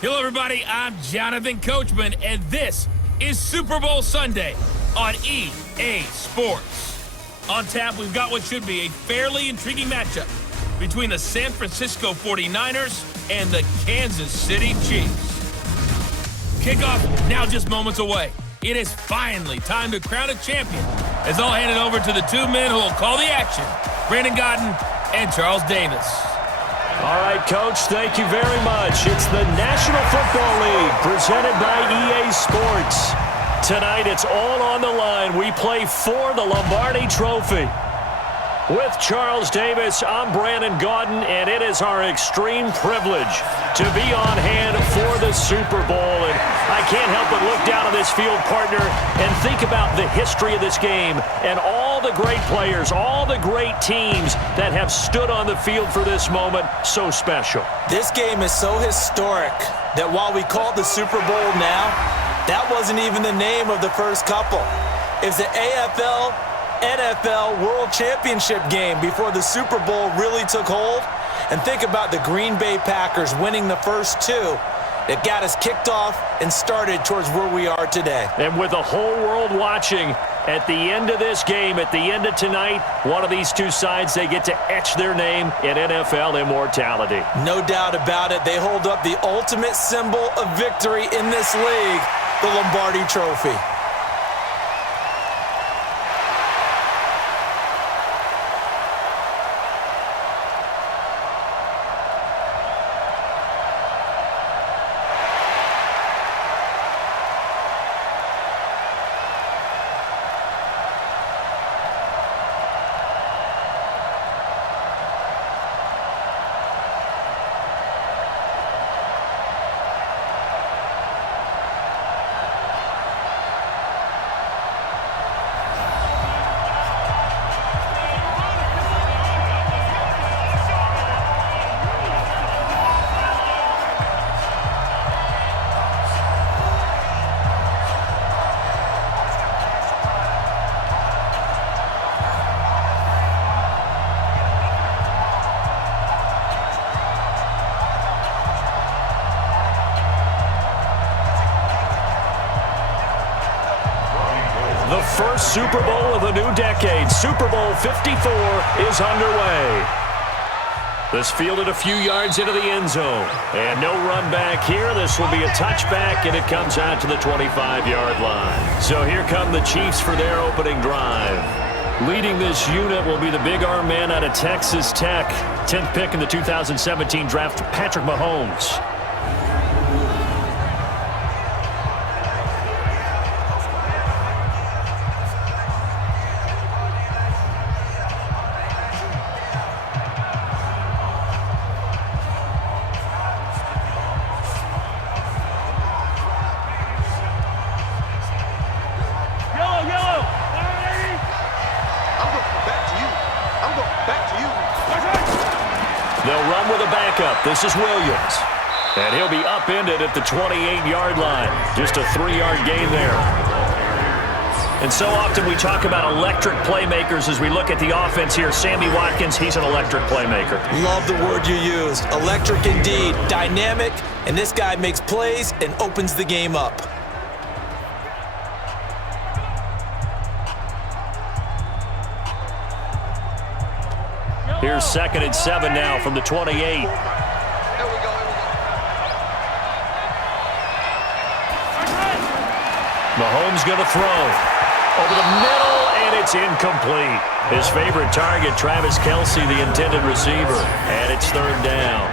Hello, everybody. I'm Jonathan Coachman, and this is Super Bowl Sunday on EA Sports. On tap, we've got what should be a fairly intriguing matchup between the San Francisco 49ers and the Kansas City Chiefs. Kickoff now just moments away. It is finally time to crown a champion, as I'll hand it over to the two men who will call the action, Brandon Godden and Charles Davis. All right, Coach, thank you very much. It's the National Football League presented by EA Sports. Tonight, it's all on the line. We play for the Lombardi Trophy. With Charles Davis, I'm Brandon Godden, and it is our extreme privilege to be on hand for the Super Bowl. And I can't help but look down on this field, partner, and think about the history of this game and all the great players, all the great teams that have stood on the field for this moment. So special. This game is so historic that while we call it the Super Bowl now, that wasn't even the name of the first couple. It's the AFL NFL World Championship game before the Super Bowl really took hold. And think about the Green Bay Packers winning the first two that got us kicked off and started towards where we are today. And with the whole world watching, at the end of this game, at the end of tonight, one of these two sides, they get to etch their name in NFL immortality. No doubt about it. They hold up the ultimate symbol of victory in this league, the Lombardi Trophy. The first Super Bowl of the new decade, Super Bowl 54, is underway. This fielded a few yards into the end zone. And no run back here. This will be a touchback, and it comes out to the 25-yard line. So here come the Chiefs for their opening drive. Leading this unit will be the big arm man out of Texas Tech. 10th pick in the 2017 draft, Patrick Mahomes. They'll run with a backup. This is Williams. And he'll be upended at the 28-yard line. Just a 3-yard gain there. And so often we talk about electric playmakers as we look at the offense here. Sammy Watkins, he's an electric playmaker. Love the word you used. Electric indeed. Dynamic. And this guy makes plays and opens the game up. Here's 2nd and 7 now from the 28. Mahomes going to throw. Over the middle, and it's incomplete. His favorite target, Travis Kelce, the intended receiver. And it's 3rd down.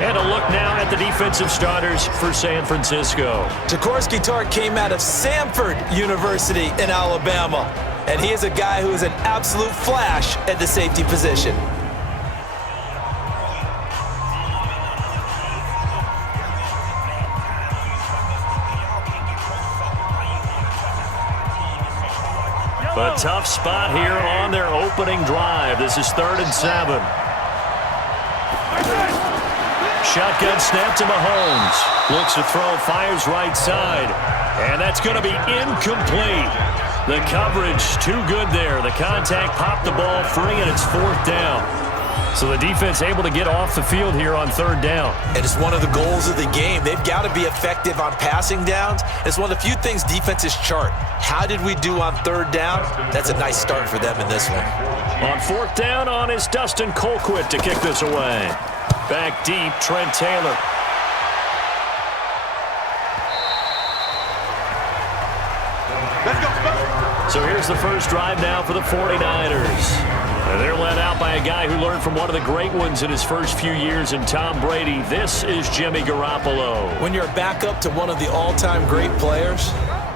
And a look now at the defensive starters for San Francisco. Jaworski Tartt came out of Samford University in Alabama. And he is a guy who is an absolute flash at the safety position. A tough spot here on their opening drive. This is 3rd and 7. Shotgun snap to Mahomes. Looks to throw, fires right side. And that's going to be incomplete. The coverage too good there. The contact popped the ball free, and it's 4th down. So the defense able to get off the field here on third down. And it's one of the goals of the game. They've got to be effective on passing downs. It's one of the few things defenses chart. How did we do on third down? That's a nice start for them in this one. On fourth down on is Dustin Colquitt to kick this away. Back deep, Trent Taylor. So here's the first drive now for the 49ers. And they're led out by a guy who learned from one of the great ones in his first few years in Tom Brady. This is Jimmy Garoppolo. When you're a backup to one of the all-time great players,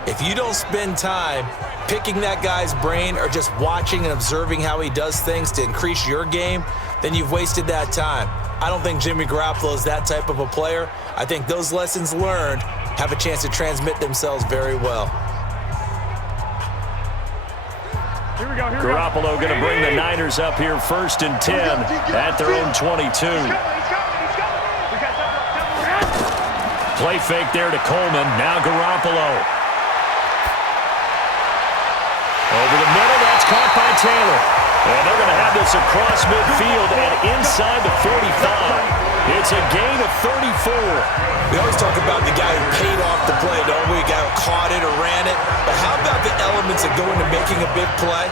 if you don't spend time picking that guy's brain or just watching and observing how he does things to increase your game, then you've wasted that time. I don't think Jimmy Garoppolo is that type of a player. I think those lessons learned have a chance to transmit themselves very well. Garoppolo going to bring the Niners up here first and 10 at their own 22. Play fake there to Coleman. Now Garoppolo. Over the middle, that's caught by Taylor. And they're going to have this across midfield and inside the 45. It's a gain of 34. We always talk about the guy who paid off the play, don't we? The guy who caught it or ran it. But how about the elements that go into making a big play?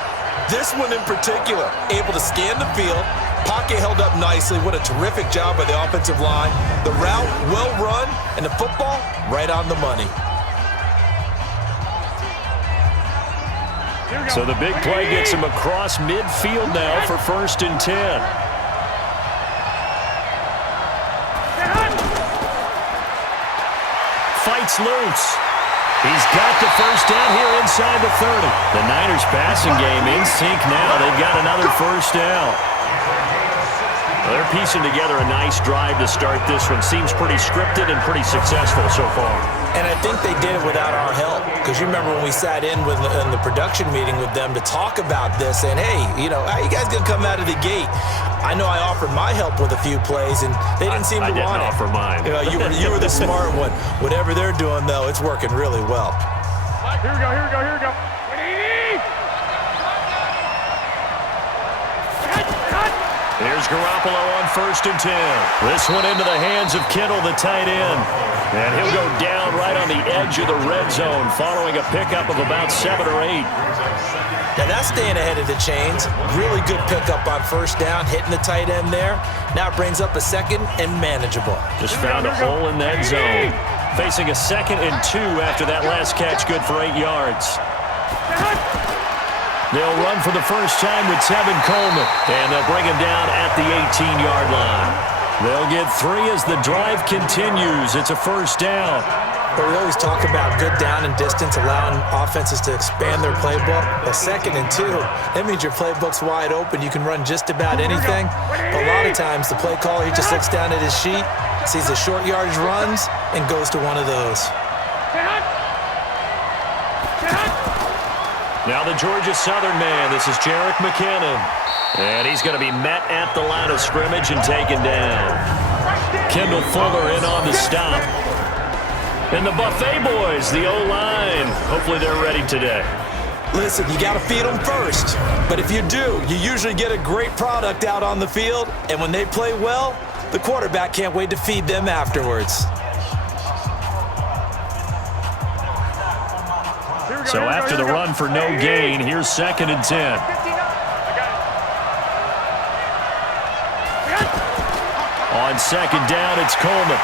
This one in particular, able to scan the field. Pocket held up nicely. What a terrific job by the offensive line. The route, well run, and the football, right on the money. So the big play gets him across midfield now for first and 10. Fights loose. He's got the first down here inside the 30. The Niners passing game in sync now. They've got another first down. They're piecing together a nice drive to start this one. Seems pretty scripted and pretty successful so far. And I think they did it without our help. Because you remember when we sat in the production meeting with them to talk about this, and hey, how you guys going to come out of the gate? I know I offered my help with a few plays, and they didn't seem to want it. I didn't offer mine. You were the smart one. Whatever they're doing, though, it's working really well. Here we go. Here's Garoppolo on first and 10. This one into the hands of Kittle, the tight end. And he'll go down right on the edge of the red zone following a pickup of about 7 or 8. Now that's staying ahead of the chains. Really good pickup on first down, hitting the tight end there. Now it brings up a second and manageable. Just found a hole in that zone. Facing a 2nd and 2 after that last catch, good for 8 yards. They'll run for the first time with Tevin Coleman, and they'll bring him down at the 18-yard line. They'll get 3 as the drive continues. It's a first down. But we always talk about good down and distance, allowing offenses to expand their playbook. Well, 2nd and 2, that means your playbook's wide open. You can run just about anything. But a lot of times, the play caller, he just looks down at his sheet, sees the short yardage runs, and goes to one of those. Now the Georgia Southern man, this is Jerick McKinnon. And he's going to be met at the line of scrimmage and taken down. Kendall Fuller in on the stop. And the Buffet boys, the O-line, hopefully they're ready today. Listen, you got to feed them first. But if you do, you usually get a great product out on the field. And when they play well, the quarterback can't wait to feed them afterwards. So after the run for no gain, here's 2nd and 10. On 2nd down, it's Coleman.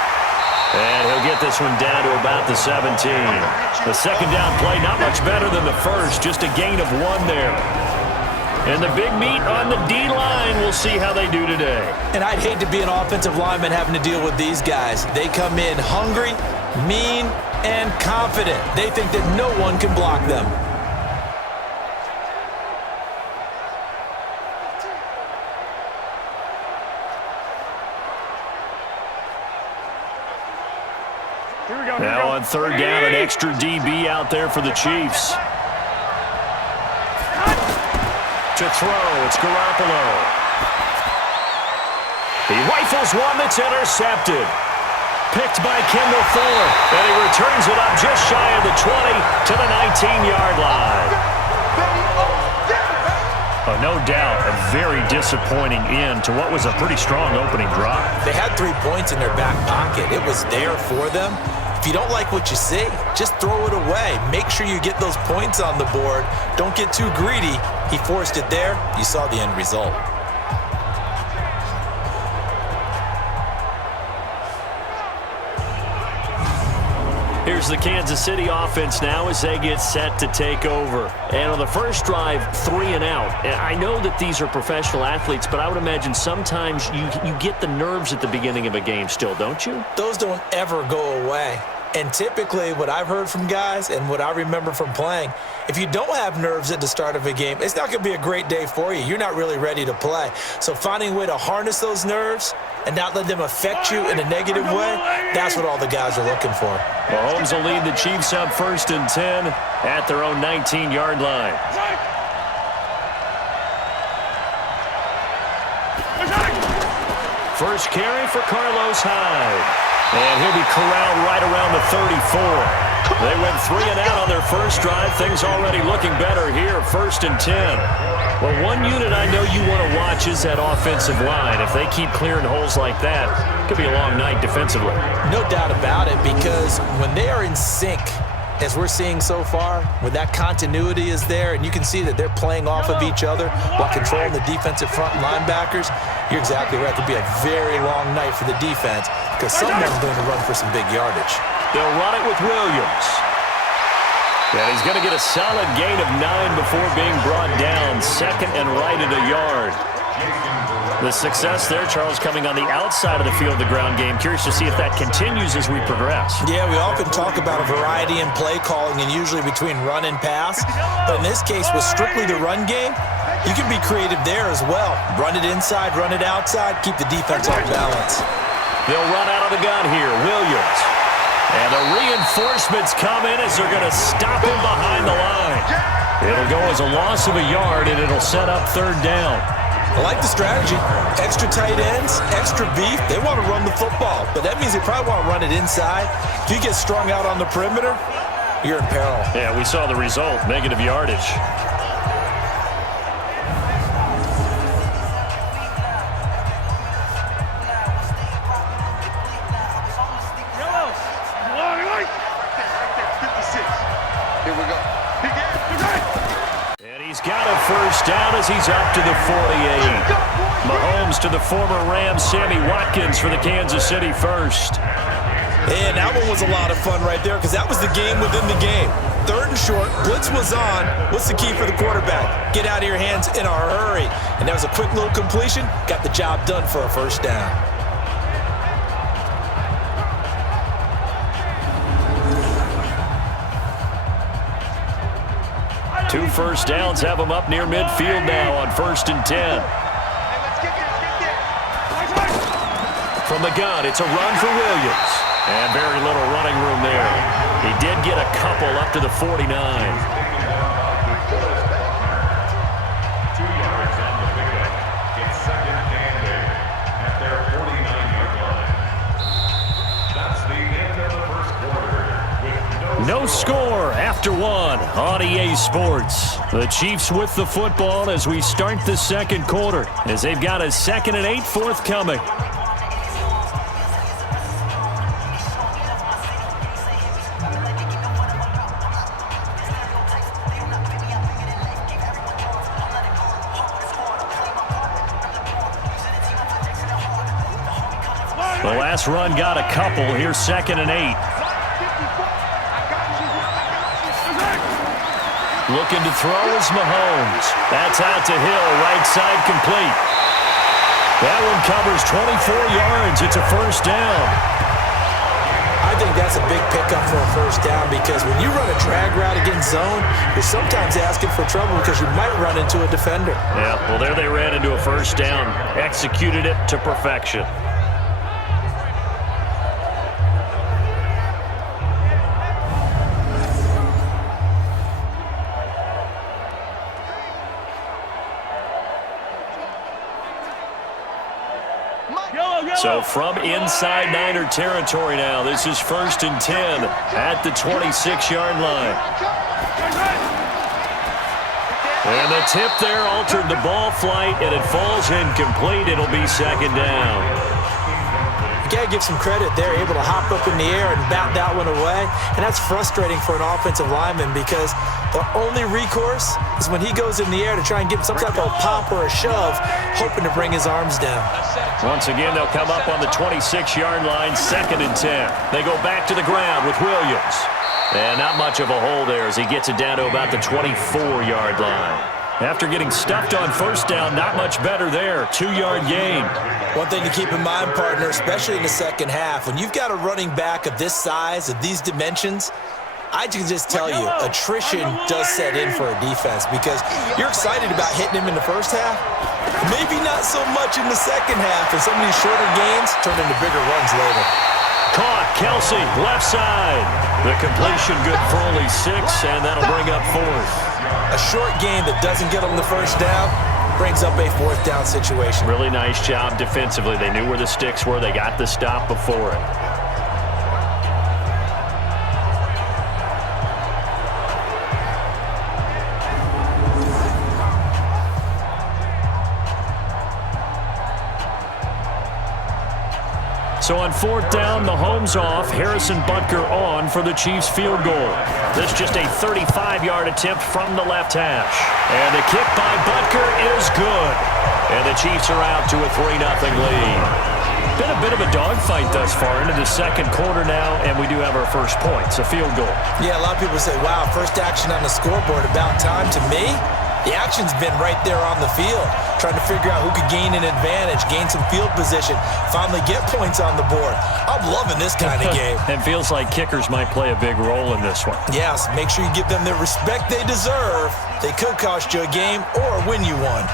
And he'll get this one down to about the 17. The 2nd down play, not much better than the first, just a gain of 1 there. And the big meat on the D-line, we'll see how they do today. And I'd hate to be an offensive lineman having to deal with these guys. They come in hungry, mean, and confident. They think that no one can block them. Now on 3rd down, an extra DB out there for the Chiefs. To throw, it's Garoppolo. He rifles one that's intercepted. Picked by Kendall Fuller, and he returns it up just shy of the 20 to the 19-yard line. No doubt, a very disappointing end to what was a pretty strong opening drive. They had 3 points in their back pocket. It was there for them. If you don't like what you see, just throw it away. Make sure you get those points on the board. Don't get too greedy. He forced it there. You saw the end result. Here's the Kansas City offense now as they get set to take over. And on the first drive, 3 and out. And I know that these are professional athletes, but I would imagine sometimes you get the nerves at the beginning of a game still, don't you? Those don't ever go away. And typically what I've heard from guys and what I remember from playing, if you don't have nerves at the start of a game, it's not going to be a great day for you. You're not really ready to play. So finding a way to harness those nerves and not let them affect you in a negative way, that's what all the guys are looking for. Mahomes will lead the Chiefs up 1st and 10 at their own 19-yard line. First carry for Carlos Hyde. And he'll be corralled right around the 34. They went 3 and out on their first drive. Things already looking better here, 1st and 10. Well, one unit I know you want to watch is that offensive line. If they keep clearing holes like that, it could be a long night defensively. No doubt about it, because when they are in sync, as we're seeing so far, when that continuity is there and you can see that they're playing off of each other while controlling the defensive front linebackers, you're exactly right. It could be a very long night for the defense because someone's going to run for some big yardage. They'll run it with Williams. And he's going to get a solid gain of 9 before being brought down. 2nd and right at a yard. The success there, Charles, coming on the outside of the field, the ground game. Curious to see if that continues as we progress. Yeah, we often talk about a variety in play calling and usually between run and pass. But in this case, with strictly the run game, you can be creative there as well. Run it inside, run it outside, keep the defense off balance. They'll run out of the gun here. Williams. And the reinforcements come in as they're going to stop him behind the line. It'll go as a loss of a yard, and it'll set up 3rd down. I like the strategy. Extra tight ends, extra beef. They want to run the football, but that means they probably want to run it inside. If you get strung out on the perimeter, you're in peril. Yeah, we saw the result, negative yardage. Here we go. And he's got a first down as he's up to the 48. Mahomes to the former Rams, Sammy Watkins for the Kansas City first. And that one was a lot of fun right there because that was the game within the game. 3rd and short, blitz was on. What's the key for the quarterback? Get out of your hands in a hurry. And that was a quick little completion. Got the job done for a first down. Two first downs have him up near midfield now on 1st and 10. From the gun, it's a run for Williams. And very little running room there. He did get a couple up to the 49. 2 yards on the pickup. It's 2nd and 8 at their 49-yard line. That's the end of the first quarter. No score after 1 on EA Sports. The Chiefs with the football as we start the 2nd quarter, as they've got a 2nd and 8 forthcoming. The last run got a couple. Here's 2nd and 8. Looking to throw is Mahomes. That's out to Hill, right side complete. That one covers 24 yards. It's a first down. I think that's a big pickup for a first down because when you run a drag route against zone, you're sometimes asking for trouble because you might run into a defender. Yeah, well, there they ran into a first down. Executed it to perfection. So from inside Niner territory now, this is 1st and 10 at the 26-yard line. And the tip there altered the ball flight, and it falls incomplete. It'll be second down. You got to give some credit. They're able to hop up in the air and bat that one away. And that's frustrating for an offensive lineman because the only recourse is when he goes in the air to try and get some type of pop or a shove, hoping to bring his arms down. Once again, they'll come up on the 26-yard line, 2nd and 10. They go back to the ground with Williams. And not much of a hole there as he gets it down to about the 24-yard line. After getting stuffed on first down, not much better there. 2-yard gain. One thing to keep in mind, partner, especially in the second half, when you've got a running back of this size, of these dimensions, I can just tell you, attrition does set in for a defense because you're excited about hitting him in the first half. Maybe not so much in the second half, and some of these shorter gains turn into bigger runs later. Caught, Kelsey, left side. The completion good for only 6, and that'll bring up 4th. A short gain that doesn't get them the first down brings up a 4th down situation. Really nice job defensively. They knew where the sticks were. They got the stop before it. So on 4th down, Mahomes off, Harrison Butker on for the Chiefs field goal. This just a 35-yard attempt from the left hash. And the kick by Butker is good. And the Chiefs are out to a 3-0 lead. Been a bit of a dogfight thus far into the second quarter now, and we do have our first points, a field goal. Yeah, a lot of people say, wow, first action on the scoreboard, about time. To me, the action's been right there on the field, trying to figure out who could gain an advantage, gain some field position, finally get points on the board. I'm loving this kind of game. And feels like kickers might play a big role in this one. Yes, make sure you give them the respect they deserve. They could cost you a game or win you one.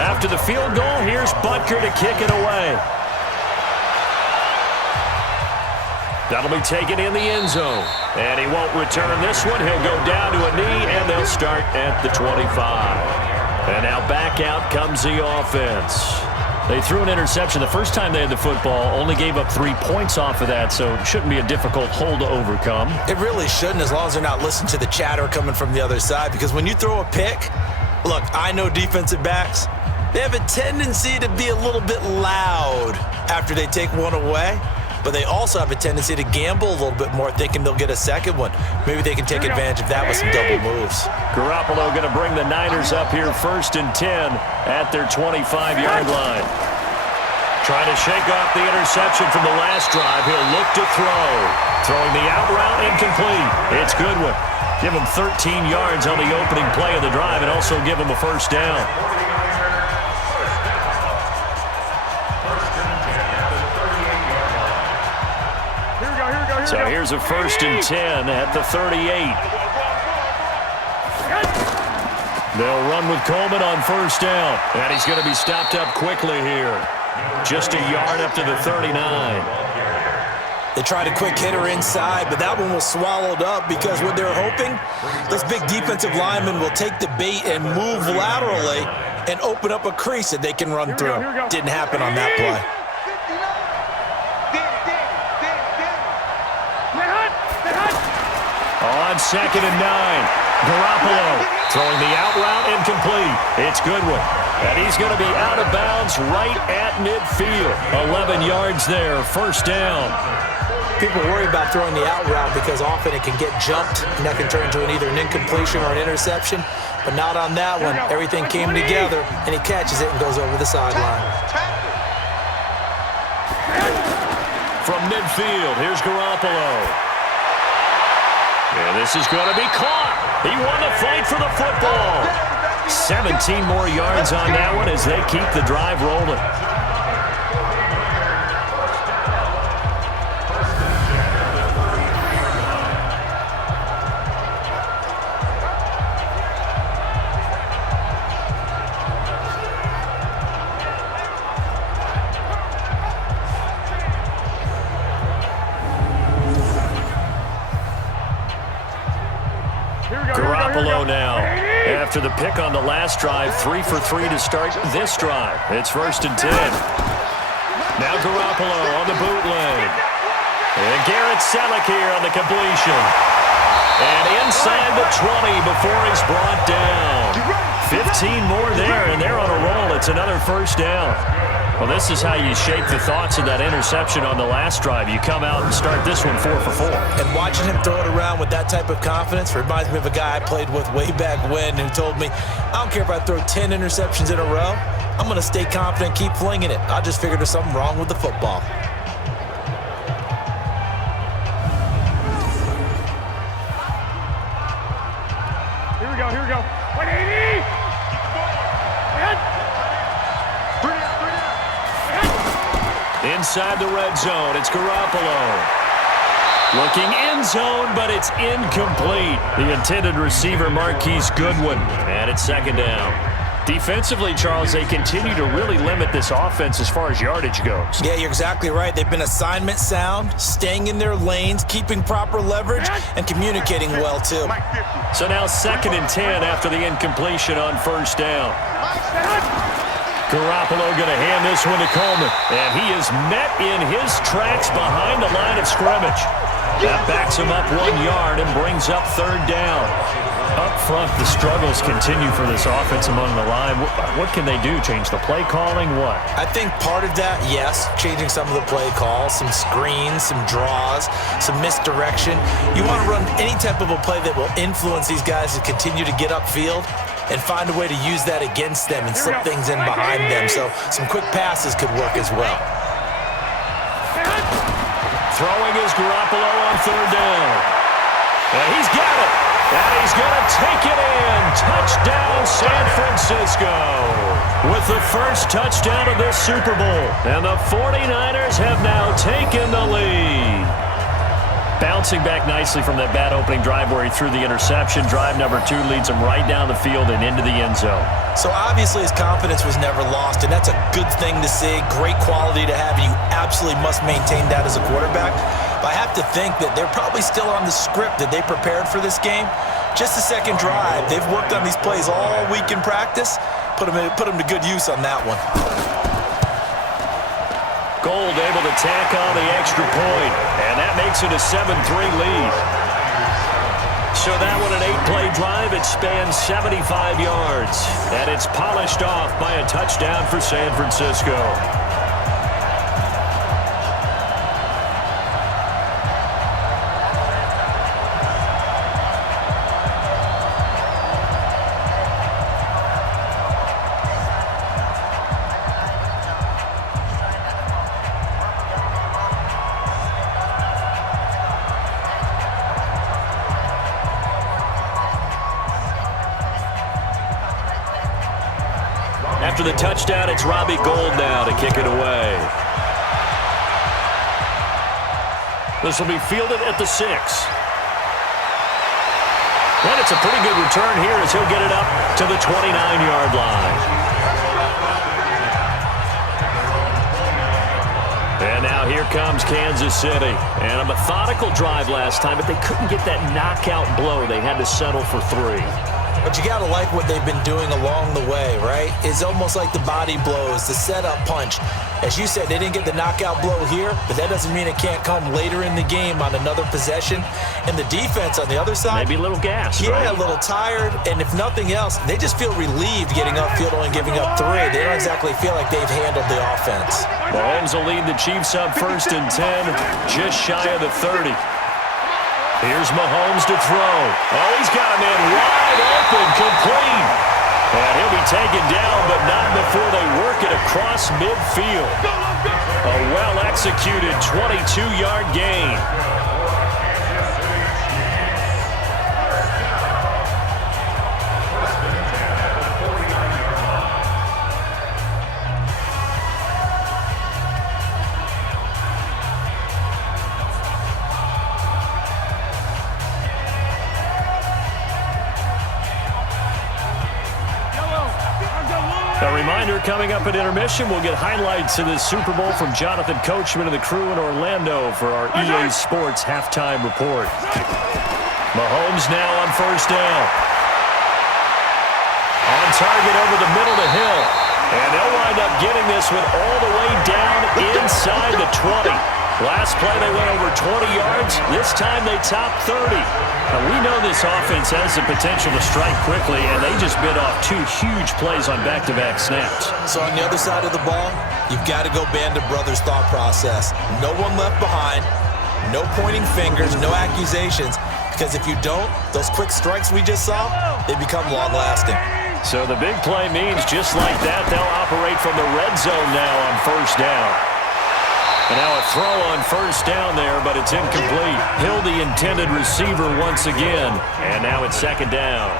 After the field goal, here's Butker to kick it away. That'll be taken in the end zone. And he won't return this one. He'll go down to a knee, and they'll start at the 25. And now back out comes the offense. They threw an interception the first time they had the football, only gave up 3 points off of that, so it shouldn't be a difficult hole to overcome. It really shouldn't, as long as they're not listening to the chatter coming from the other side, because when you throw a pick, look, I know defensive backs, they have a tendency to be a little bit loud after they take one away. But they also have a tendency to gamble a little bit more, thinking they'll get a second one. Maybe they can take advantage of that with some double moves. Garoppolo going to bring the Niners up here 1st and 10 at their 25-yard line. Trying to shake off the interception from the last drive. He'll look to throw. Throwing the out route, incomplete. It's Goodwin. Give him 13 yards on the opening play of the drive and also give him a first down. So here's a 1st and 10 at the 38. They'll run with Coleman on first down. And he's going to be stopped up quickly here. Just a yard up to the 39. They tried a quick hitter inside, but that one was swallowed up because what they're hoping, this big defensive lineman will take the bait and move laterally and open up a crease that they can run through. Didn't happen on that play. On 2nd and 9, Garoppolo throwing the out route incomplete. It's Goodwin. And he's going to be out of bounds right at midfield. 11 yards there, first down. People worry about throwing the out route because often it can get jumped, and that can turn into either an incompletion or an interception. But not on that one. Everything came together, and he catches it and goes over the sideline. From midfield, here's Garoppolo. And this is going to be caught. He won the fight for the football. 17 more yards on that one as they keep the drive rolling. Garoppolo now. After the pick on the last drive, 3 for 3 to start this drive. It's 1st and 10. Now Garoppolo on the bootleg. And Garrett Selleck here on the completion. And inside the 20 before he's brought down. 15 more there, and they're on a roll. It's another first down. Well, this is how you shake the thoughts of that interception on the last drive. You come out and start this one 4 for 4. And watching him throw it around with that type of confidence reminds me of a guy I played with way back when who told me, I don't care if I throw 10 interceptions in a row. I'm going to stay confident, keep flinging it. I just figured there's something wrong with the football. Here we go. 180! Inside the red zone, it's Garoppolo. Looking end zone, but it's incomplete. The intended receiver, Marquise Goodwin. And it's second down. Defensively, Charles, they continue to really limit this offense as far as yardage goes. Yeah, you're exactly right. They've been assignment sound, staying in their lanes, keeping proper leverage, and communicating well, too. So now 2nd and 10 after the incompletion on first down. Garoppolo going to hand this one to Coleman. And he is met in his tracks behind the line of scrimmage. That backs him up 1 yard and brings up third down. Up front, the struggles continue for this offense among the line. What can they do? Change the play calling? What? I think part of that, yes, changing some of the play calls, some screens, some draws, some misdirection. You want to run any type of a play that will influence these guys to continue to get upfield and find a way to use that against them and slip things in behind them. So some quick passes could work as well. Throwing is Garoppolo on third down. And he's got it. And he's going to take it in. Touchdown, San Francisco. With the first touchdown of this Super Bowl. And the 49ers have now taken the lead. Bouncing back nicely from that bad opening drive where he threw the interception. Drive number 2 leads him right down the field and into the end zone. So obviously his confidence was never lost, and that's a good thing to see. Great quality to have, and you absolutely must maintain that as a quarterback. But I have to think that they're probably still on the script that they prepared for this game. Just the second drive. They've worked on these plays all week in practice. Put them to good use on that one. Gold able to tack on the extra point, and that makes it a 7-3 lead. So that one, an 8-play drive. It spans 75 yards, and it's polished off by a touchdown for San Francisco. After the touchdown, it's Robbie Gould now to kick it away. This will be fielded at the 6. And it's a pretty good return here as he'll get it up to the 29-yard line. And now here comes Kansas City. And a methodical drive last time, but they couldn't get that knockout blow. They had to settle for 3. But you got to like what they've been doing along the way, right? It's almost like the body blows, the setup punch. As you said, they didn't get the knockout blow here, but that doesn't mean it can't come later in the game on another possession. And the defense on the other side, maybe a little gas, yeah, right? A little tired. And if nothing else, they just feel relieved getting upfield, only giving up 3. They don't exactly feel like they've handled the offense. Mahomes will lead the Chiefs up 1st and 10, just shy of the 30. Here's Mahomes to throw. Oh, he's got him in wide open, complete. And he'll be taken down, but not before they work it across midfield. A well-executed 22-yard gain. A reminder, coming up at intermission, we'll get highlights of this Super Bowl from Jonathan Coachman and the crew in Orlando for our EA Sports halftime report. Mahomes now on 1st down. On target over the middle to Hill. And they'll wind up getting this one all the way down inside the 20. Last play, they went over 20 yards. This time, they topped 30. Now, we know this offense has the potential to strike quickly, and they just bit off 2 huge plays on back-to-back snaps. So on the other side of the ball, you've got to go Band of Brothers thought process. No one left behind, no pointing fingers, no accusations, because if you don't, those quick strikes we just saw, they become long-lasting. So the big play means just like that, they'll operate from the red zone now on first down. And now a throw on first down there, but it's incomplete. Hill, the intended receiver once again. And now it's second down.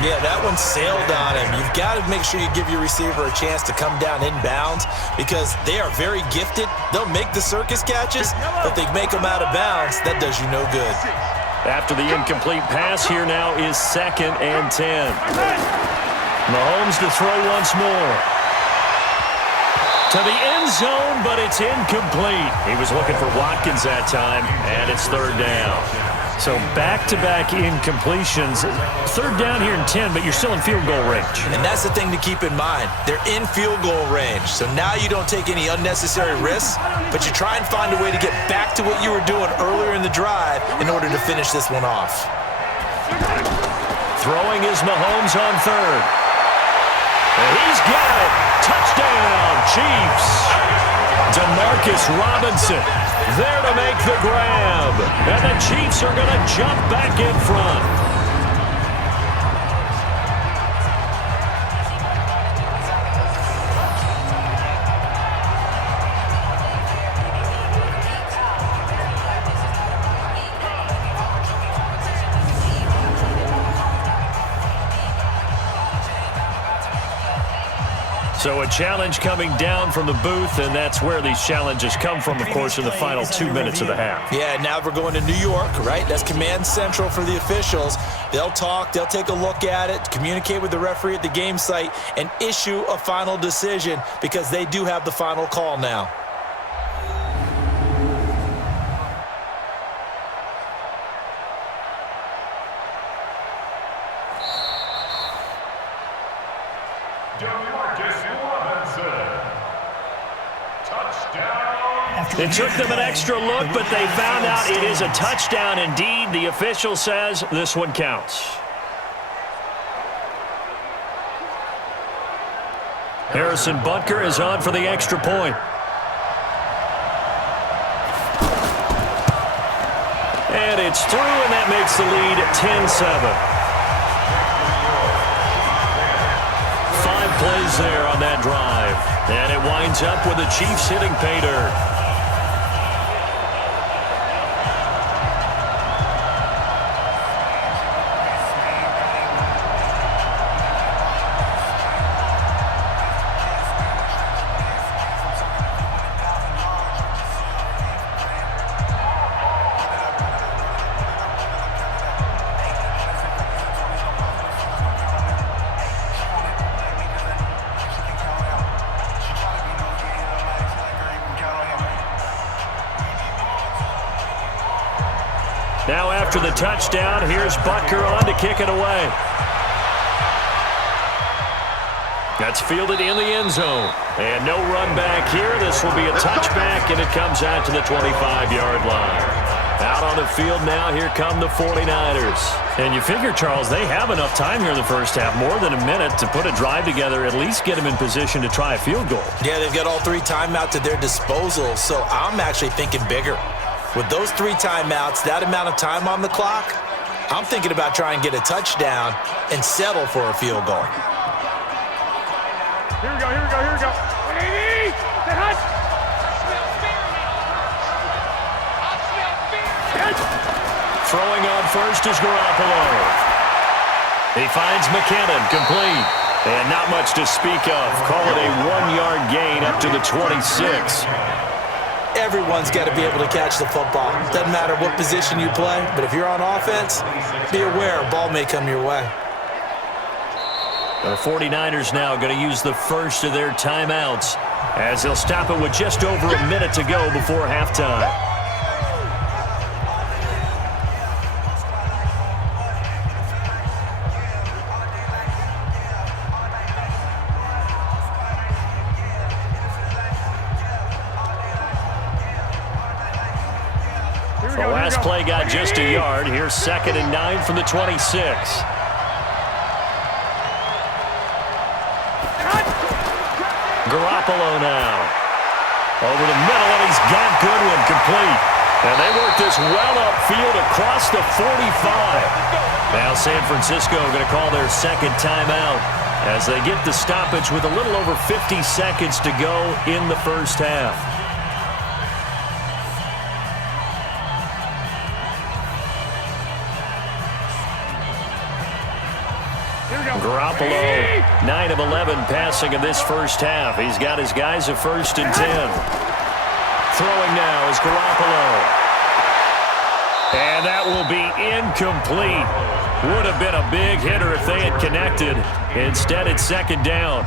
Yeah, that one sailed on him. You've got to make sure you give your receiver a chance to come down inbounds because they are very gifted. They'll make the circus catches, but they make them out of bounds. That does you no good. After the incomplete pass, here now is 2nd and 10. Mahomes to throw once more. To the end zone, but it's incomplete. He was looking for Watkins that time, and it's 3rd down. So back-to-back incompletions. 3rd down here in 10, but you're still in field goal range. And that's the thing to keep in mind. They're in field goal range. So now you don't take any unnecessary risks, but you try and find a way to get back to what you were doing earlier in the drive in order to finish this one off. Throwing is Mahomes on 3rd. And he's got it. Touchdown, Chiefs. Demarcus Robinson there to make the grab. And the Chiefs are going to jump back in front. So a challenge coming down from the booth, and that's where these challenges come from, of course, in the final 2 minutes of the half. Yeah, now we're going to New York, right? That's command central for the officials. They'll talk, they'll take a look at it, communicate with the referee at the game site, and issue a final decision because they do have the final call now. It took them an extra look, but they found out it is a touchdown indeed. The official says this one counts. Harrison Butker is on for the extra point. And it's through, and that makes the lead 10-7. 5 plays there on that drive. And it winds up with the Chiefs hitting pay dirt. Now after the touchdown, here's Butker on to kick it away. That's fielded in the end zone. And no run back here. This will be a touchback, and it comes out to the 25-yard line. Out on the field now, here come the 49ers. And you figure, Charles, they have enough time here in the first half, more than a minute, to put a drive together, at least get them in position to try a field goal. Yeah, they've got all 3 timeouts at their disposal, so I'm actually thinking bigger. With those 3 timeouts, that amount of time on the clock, I'm thinking about trying to get a touchdown and settle for a field goal. Here we go, here we go, here we go. 180! That hut! Throwing on first is Garoppolo. He finds McKinnon, complete. And not much to speak of. Call it a 1-yard gain up to the 26. Everyone's got to be able to catch the football. Doesn't matter what position you play, but if you're on offense, be aware a ball may come your way. The 49ers now going to use the first of their timeouts as they'll stop it with just over a minute to go before halftime. play got just a yard. Here's 2nd and 9 from the 26. Garoppolo now. Over the middle, and he's got Goodwin complete. And they work this well upfield across the 45. Now San Francisco going to call their second timeout as they get the stoppage with a little over 50 seconds to go in the first half. Garoppolo, 9 of 11 passing in this first half. He's got his guys at 1st and 10. Throwing now is Garoppolo. And that will be incomplete. Would have been a big hitter if they had connected. Instead, it's 2nd down.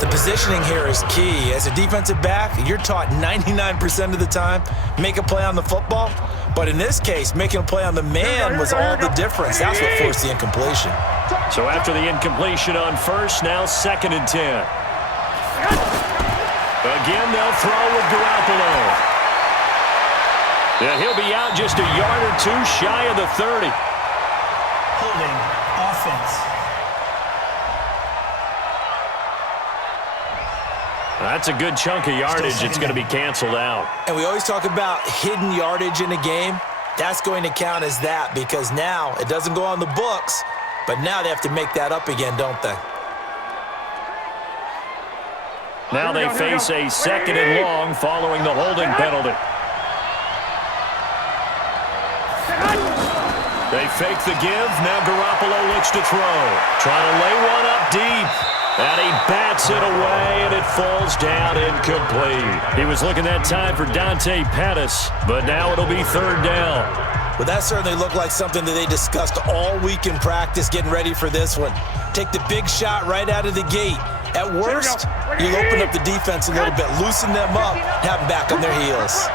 The positioning here is key. As a defensive back, you're taught 99% of the time, make a play on the football. But in this case, making a play on the man was all the difference. That's what forced the incompletion. So after the incompletion on 1st, now 2nd and 10. Again, they'll throw with Garoppolo. And he'll be out just a yard or two shy of the 30. Holding offense. That's a good chunk of yardage. It's going to be canceled out. And we always talk about hidden yardage in a game. That's going to count as that because now it doesn't go on the books, but now they have to make that up again, don't they? Now they face a 2nd and long following the holding penalty. They fake the give. Now Garoppolo looks to throw. Trying to lay one up deep. And he bats it away, and it falls down incomplete. He was looking that time for Dante Pettis, but now it'll be 3rd down. Well, that certainly looked like something that they discussed all week in practice getting ready for this one. Take the big shot right out of the gate. At worst, you'll open up the defense a little bit, loosen them up, have them back on their heels.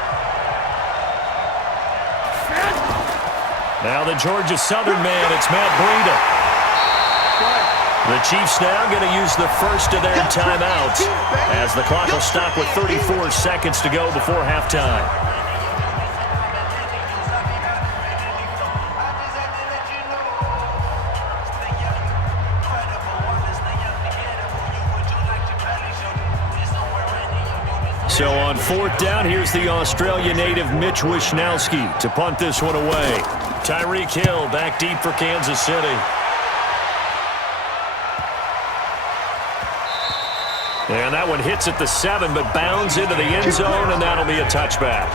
Now the Georgia Southern man, it's Matt Breida. The Chiefs now going to use the first of their timeouts as the clock will stop with 34 seconds to go before halftime. So on 4th down, here's the Australia native Mitch Wishnowsky to punt this one away. Tyreek Hill back deep for Kansas City. And that one hits at the 7, but bounds into the end zone, and that'll be a touchback.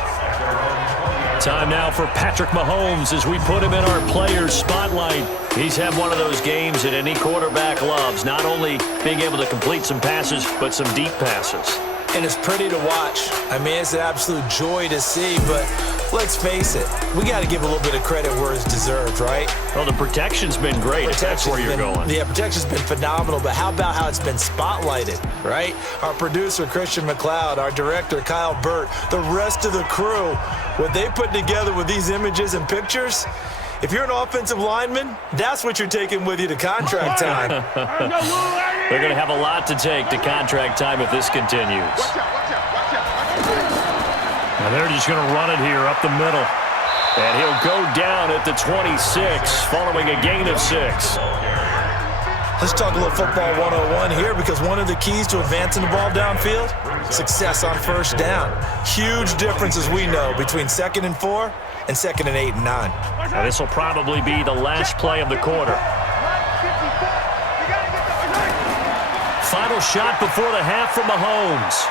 Time now for Patrick Mahomes as we put him in our players' spotlight. He's had one of those games that any quarterback loves, not only being able to complete some passes, but some deep passes. And it's pretty to watch. I mean, it's an absolute joy to see, but let's face it, we got to give a little bit of credit where it's deserved, right? Well, the protection's been great, if that's where you're going. Yeah, protection's been phenomenal, but how about how it's been spotlighted, right? Our producer, Christian McLeod, our director, Kyle Burt, the rest of the crew, what they put together with these images and pictures, if you're an offensive lineman, that's what you're taking with you to contract time. They're going to have a lot to take to contract time if this continues. And they're just going to run it here up the middle. And he'll go down at the 26 following a gain of 6. Let's talk a little football 101 here because one of the keys to advancing the ball downfield, success on 1st down. Huge difference, as we know, between 2nd and 4 and 2nd and 8 and 9. Now this will probably be the last play of the quarter. Final shot before the half from Mahomes.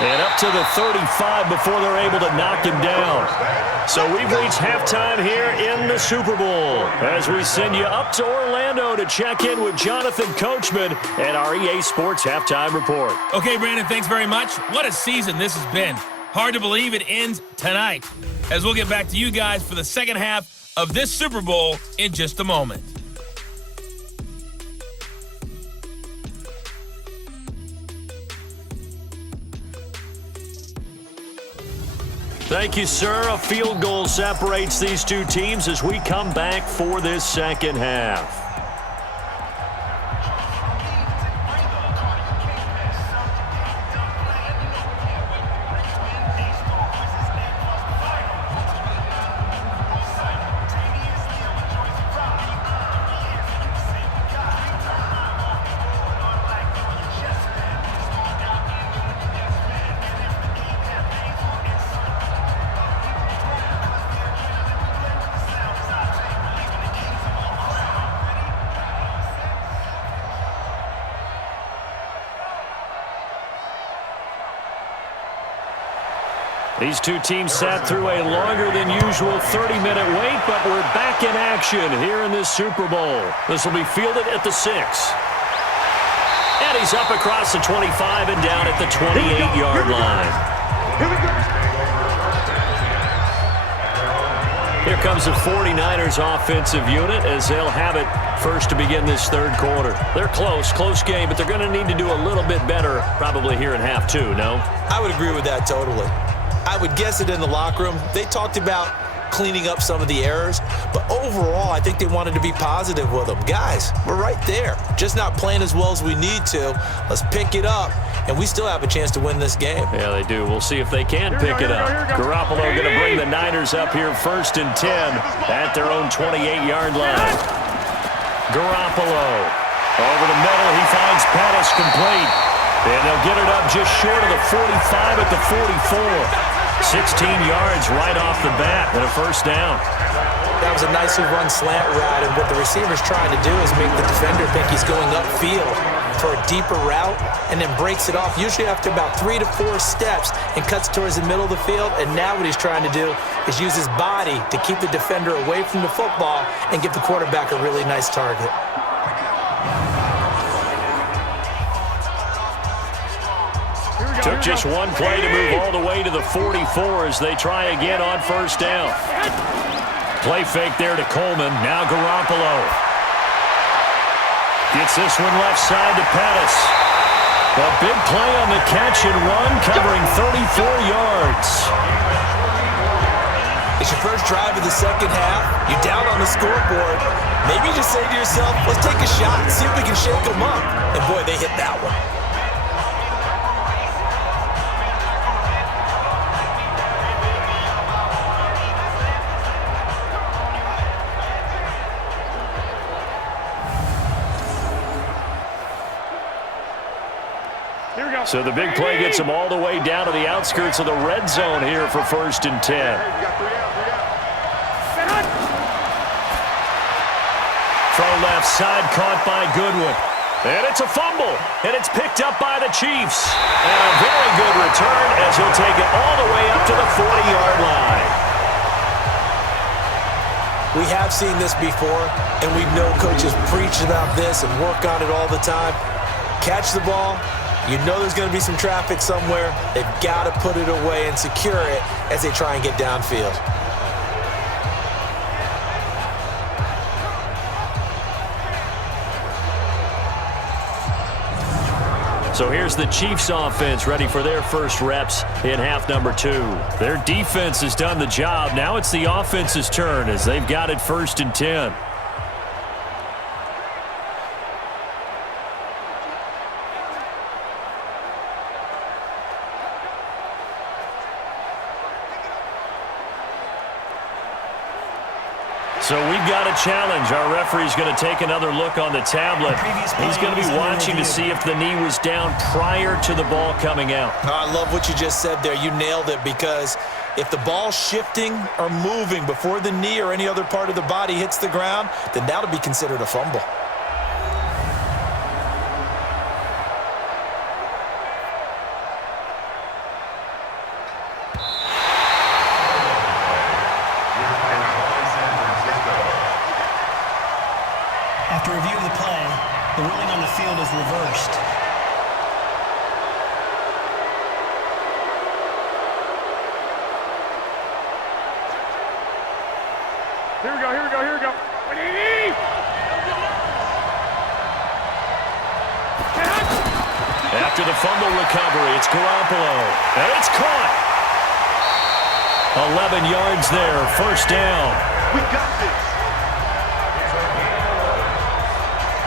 And up to the 35 before they're able to knock him down. So we've reached halftime here in the Super Bowl as we send you up to Orlando to check in with Jonathan Coachman and our EA Sports Halftime Report. Okay, Brandon, thanks very much. What a season this has been. Hard to believe it ends tonight, as we'll get back to you guys for the second half of this Super Bowl in just a moment. Thank you, sir. A field goal separates these two teams as we come back for this second half. These two teams sat through a longer than usual 30-minute wait, but we're back in action here in this Super Bowl. This will be fielded at the 6. And he's up across the 25 and down at the 28-yard line. Here we go. Here comes the 49ers offensive unit as they'll have it first to begin this third quarter. They're close game, but they're going to need to do a little bit better probably here in half two, no? I would agree with that totally. I would guess it in the locker room. They talked about cleaning up some of the errors, but overall, I think they wanted to be positive with them. Guys, we're right there. Just not playing as well as we need to. Let's pick it up, and we still have a chance to win this game. Yeah, they do. We'll see if they can pick it up. Garoppolo going to bring the Niners up here first and 10 at their own 28-yard line. Garoppolo over the middle. He finds Pettis complete. And they'll get it up just short of the 45 at the 44. 16 yards right off the bat and a first down. That was a nicely run slant route, and what the receiver's trying to do is make the defender think he's going upfield for a deeper route and then breaks it off, usually after about 3 to 4 steps, and cuts towards the middle of the field. And now what he's trying to do is use his body to keep the defender away from the football and give the quarterback a really nice target. Took just one play to move all the way to the 44 as they try again on first down. Play fake there to Coleman. Now Garoppolo. Gets this one left side to Pettis. A big play on the catch and run, covering 34 yards. It's your first drive of the second half. You're down on the scoreboard. Maybe you just say to yourself, let's take a shot and see if we can shake them up. And boy, they hit that one. So the big play gets them all the way down to the outskirts of the red zone here for first and 10. Throw left side, caught by Goodwin. And it's a fumble, and it's picked up by the Chiefs. And a very good return as he'll take it all the way up to the 40-yard line. We have seen this before, and we know coaches preach about this and work on it all the time. Catch the ball. You know there's going to be some traffic somewhere. They've got to put it away and secure it as they try and get downfield. So here's the Chiefs offense ready for their first reps in half number 2. Their defense has done the job. Now it's the offense's turn as they've got it first and 10. So we've got a challenge. Our referee's going to take another look on the tablet. He's going to be watching to see if the knee was down prior to the ball coming out. I love what you just said there. You nailed it, because if the ball's shifting or moving before the knee or any other part of the body hits the ground, then that'll be considered a fumble. After review of the play, the ruling on the field is reversed. Here we go. After the fumble recovery, it's Garoppolo. And it's caught. 11 yards there, first down. We got this.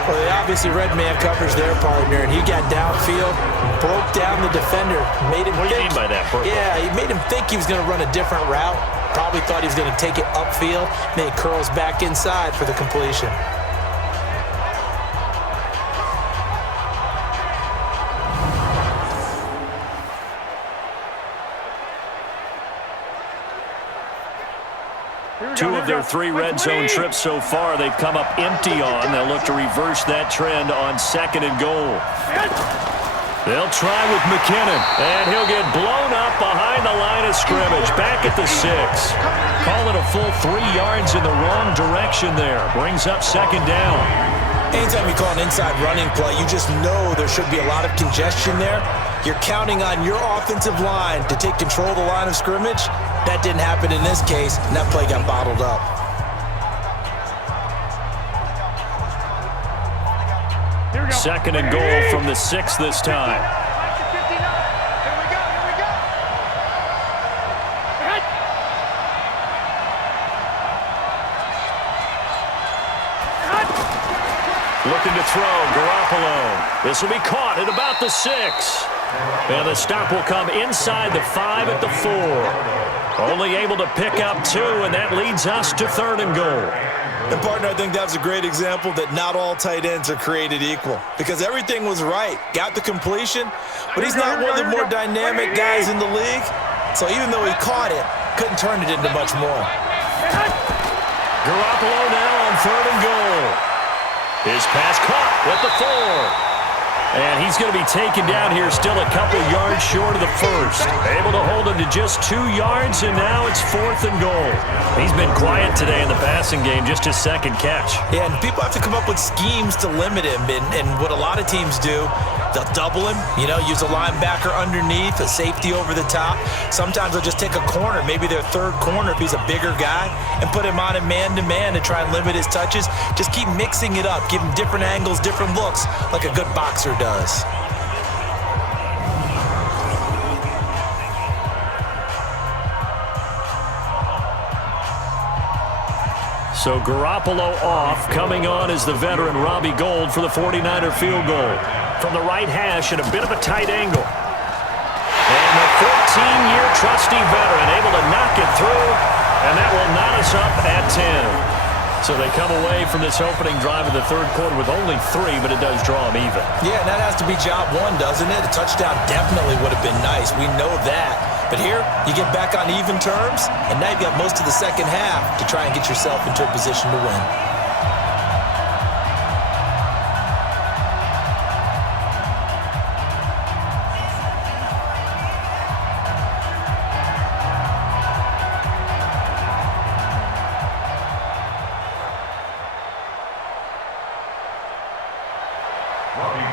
Well, they obviously red man covers their partner, and he got downfield, broke down the defender, made him What do you think. mean by that, Purple? Yeah, he made him think he was going to run a different route. Probably thought he was going to take it upfield, then he curls back inside for the completion. Two of their 3 red zone trips so far, they've come up empty on. They'll look to reverse that trend on second and goal. They'll try with McKinnon, and he'll get blown up behind the line of scrimmage, back at the 6. Call it a full 3 yards in the wrong direction there. Brings up second down. Anytime you call an inside running play, you just know there should be a lot of congestion there. You're counting on your offensive line to take control of the line of scrimmage. That didn't happen in this case, and that play got bottled up. Second and goal from the 6 this time. Looking to throw, Garoppolo. This will be caught at about the 6. And the stop will come inside the 5 at the 4. Only able to pick up 2, and that leads us to third and goal. And, partner, I think that's a great example that not all tight ends are created equal. Because everything was right. Got the completion, but he's not one of the more dynamic guys in the league. So even though he caught it, couldn't turn it into much more. Garoppolo now on third and goal. His pass caught at the 4. And he's going to be taken down here still a couple yards short of the first. Able to hold him to just 2 yards, and now it's fourth and goal. He's been quiet today in the passing game, just his second catch. Yeah, and people have to come up with schemes to limit him. And what a lot of teams do, they'll double him, use a linebacker underneath, a safety over the top. Sometimes they'll just take a corner, maybe their third corner if he's a bigger guy, and put him on a man-to-man to try and limit his touches. Just keep mixing it up, give him different angles, different looks, like a good boxer does. So Garoppolo off. Coming on is the veteran Robbie Gould for the 49er field goal. From the right hash at a bit of a tight angle. And the 14-year trusty veteran able to knock it through, and that will knot us up at 10. So they come away from this opening drive of the third quarter with only 3, but it does draw them even. Yeah, and that has to be job 1, doesn't it? A touchdown definitely would have been nice. We know that. But here, you get back on even terms, and now you've got most of the second half to try and get yourself into a position to win.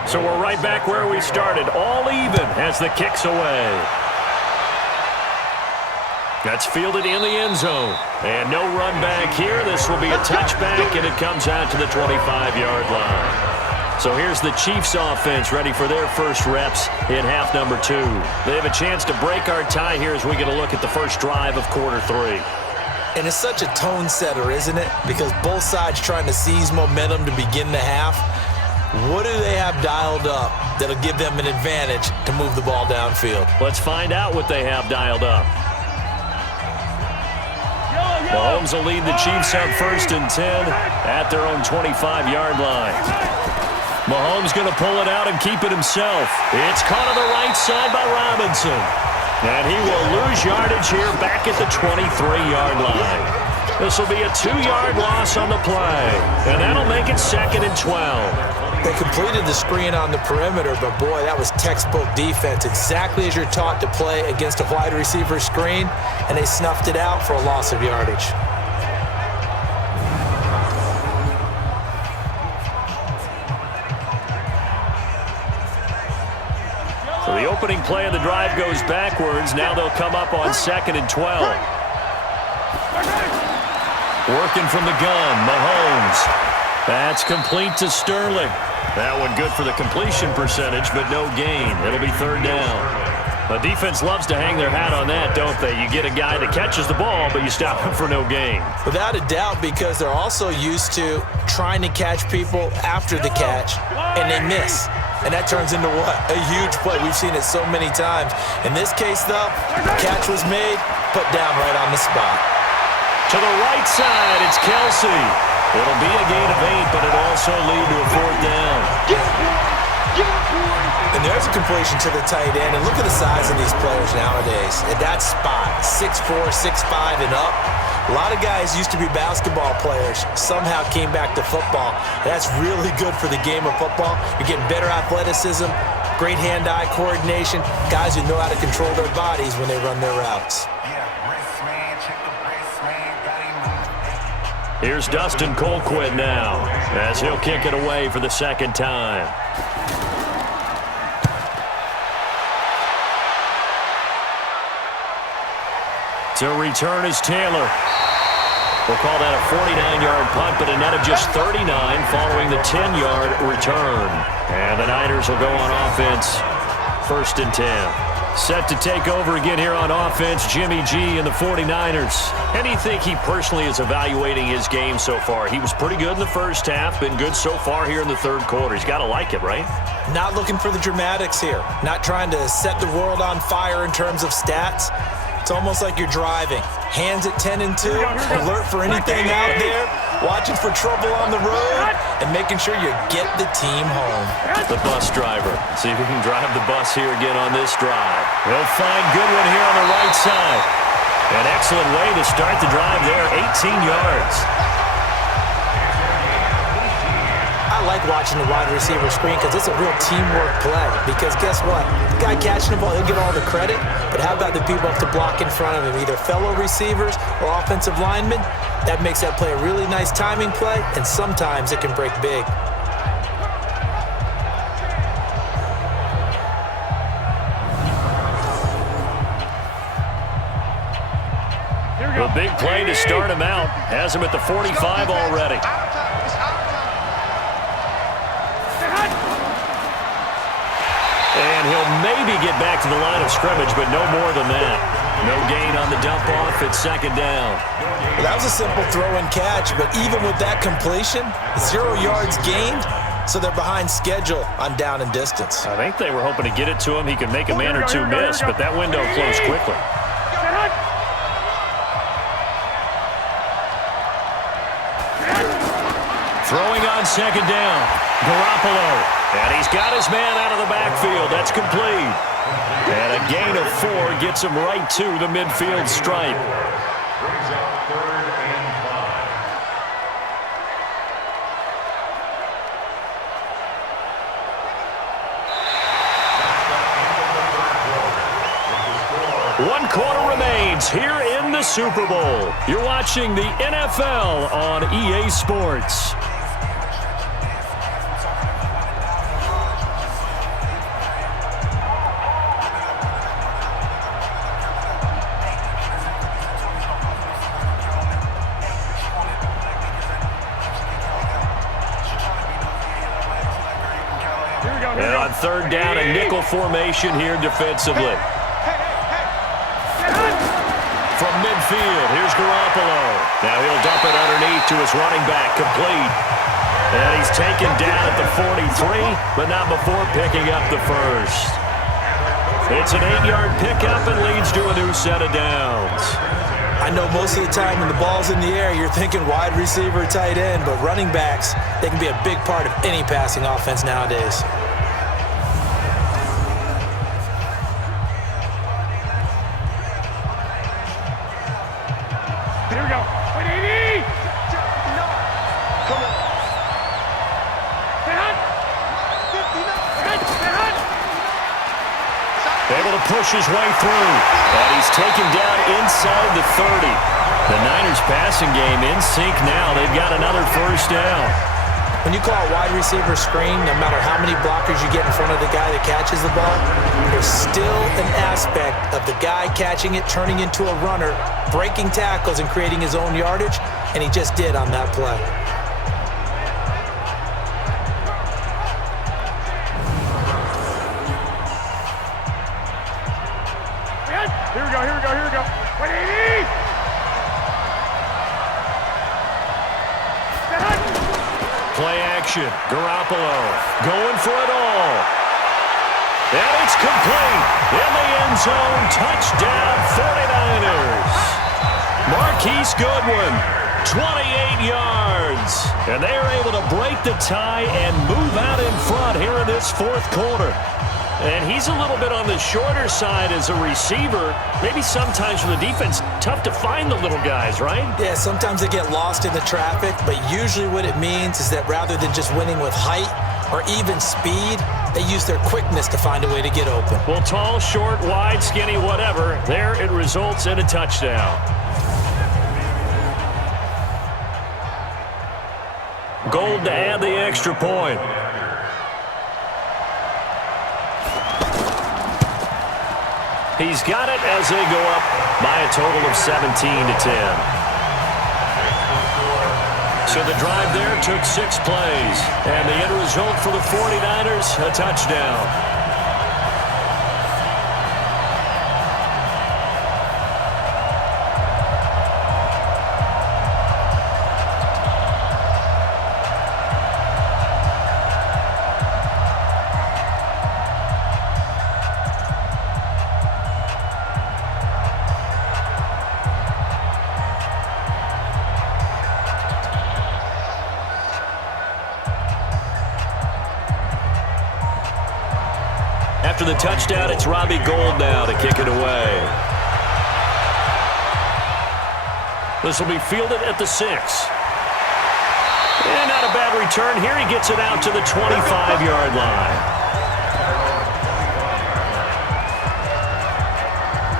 So we're right back where we started, all even as the kick's away. That's fielded in the end zone. And no run back here. This will be a touchback, and it comes out to the 25-yard line. So here's the Chiefs offense ready for their first reps in half number 2. They have a chance to break our tie here as we get a look at the first drive of quarter 3. And it's such a tone setter, isn't it? Because both sides trying to seize momentum to begin the half. What do they have dialed up that'll give them an advantage to move the ball downfield? Let's find out what they have dialed up. Mahomes will lead the Chiefs on 1st and 10 at their own 25-yard line. Mahomes going to pull it out and keep it himself. It's caught on the right side by Robinson. And he will lose yardage here back at the 23-yard line. This will be a 2-yard loss on the play. And that'll make it 2nd and 12. They completed the screen on the perimeter, but boy, that was textbook defense. Exactly as you're taught to play against a wide receiver screen, and they snuffed it out for a loss of yardage. So the opening play of the drive goes backwards. Now they'll come up on 2nd and 12. Working from the gun, Mahomes. That's complete to Sterling. That one good for the completion percentage, but no gain. It'll be 3rd down. The defense loves to hang their hat on that, don't they? You get a guy that catches the ball, but you stop him for no gain. Without a doubt, because they're also used to trying to catch people after the catch, and they miss. And that turns into what? A huge play. We've seen it so many times. In this case, though, the catch was made, put down right on the spot. To the right side, it's Kelsey. It'll be a gain of 8, but it'll also lead to a 4th down. And there's a completion to the tight end. And look at the size of these players nowadays. At that spot, 6'4", 6'5", and up. A lot of guys used to be basketball players, somehow came back to football. That's really good for the game of football. You're getting better athleticism, great hand-eye coordination, guys who know how to control their bodies when they run their routes. Here's Dustin Colquitt now, as he'll kick it away for the second time. To return is Taylor. We'll call that a 49-yard punt, but a net of just 39 following the 10-yard return. And the Niners will go on offense, 1st and 10. Set to take over again here on offense, Jimmy G and the 49ers. How do you think he personally is evaluating his game so far? He was pretty good in the first half, been good so far here in the third quarter. He's got to like it, right? Not looking for the dramatics here. Not trying to set the world on fire in terms of stats. It's almost like you're driving. Hands at 10 and 2, alert for anything out there, watching for trouble on the road, and making sure you get the team home. The bus driver. See if he can drive the bus here again on this drive. He'll find Goodwin here on the right side. An excellent way to start the drive there, 18 yards. I like watching the wide receiver screen because it's a real teamwork play. Because guess what? The guy catching the ball, he'll get all the credit. But how about the people up to block in front of him, either fellow receivers or offensive linemen? That makes that play a really nice timing play, and sometimes it can break big. A big play to start him out. Has him at the 45 already. And he'll maybe get back to the line of scrimmage, but no more than that. No gain on the dump off. It's 2nd down. Well, that was a simple throw and catch, but even with that completion, 0 yards gained, so they're behind schedule on down and distance. I think they were hoping to get it to him. He could make a man or two miss, but that window closed quickly. Throwing on 2nd down. Garoppolo. And he's got his man out of the backfield. That's complete. And a gain of 4 gets him right to the midfield stripe. Brings up 3rd and 5. 1 quarter remains here in the Super Bowl. You're watching the NFL on EA Sports. And on 3rd down, a nickel formation here defensively. From midfield, here's Garoppolo. Now he'll dump it underneath to his running back, complete. And he's taken down at the 43, but not before picking up the first. It's an 8-yard pickup and leads to a new set of downs. I know most of the time when the ball's in the air, you're thinking wide receiver, tight end, but running backs, they can be a big part of any passing offense nowadays. Here we go. 180! Come on. Able to push his way through. And he's taken down inside the 30. The Niners passing game in sync now. They've got another first down. When you call a wide receiver screen, no matter how many blockers you get in front of the guy that catches the ball, there's still an aspect of the guy catching it, turning into a runner, breaking tackles and creating his own yardage, and he just did on that play. Here we go, here we go, here we go. 180! Play action. Garoppolo going for it all. And it's complete. In the end zone. Touchdown 49ers. Marquise Goodwin, 28 yards. And they are able to break the tie and move out in front here in this 4th quarter. And he's a little bit on the shorter side as a receiver. Maybe sometimes for the defense, tough to find the little guys, right? Yeah, sometimes they get lost in the traffic, but usually what it means is that rather than just winning with height, or even speed. They use their quickness to find a way to get open. Well, tall, short, wide, skinny, whatever, there it results in a touchdown. Gold to add the extra point. He's got it as they go up by a total of 17-10. So the drive there took 6 plays, and the end result for the 49ers, a touchdown. After the touchdown, it's Robbie Gould now to kick it away. This will be fielded at the 6. And not a bad return here. He gets it out to the 25-yard line.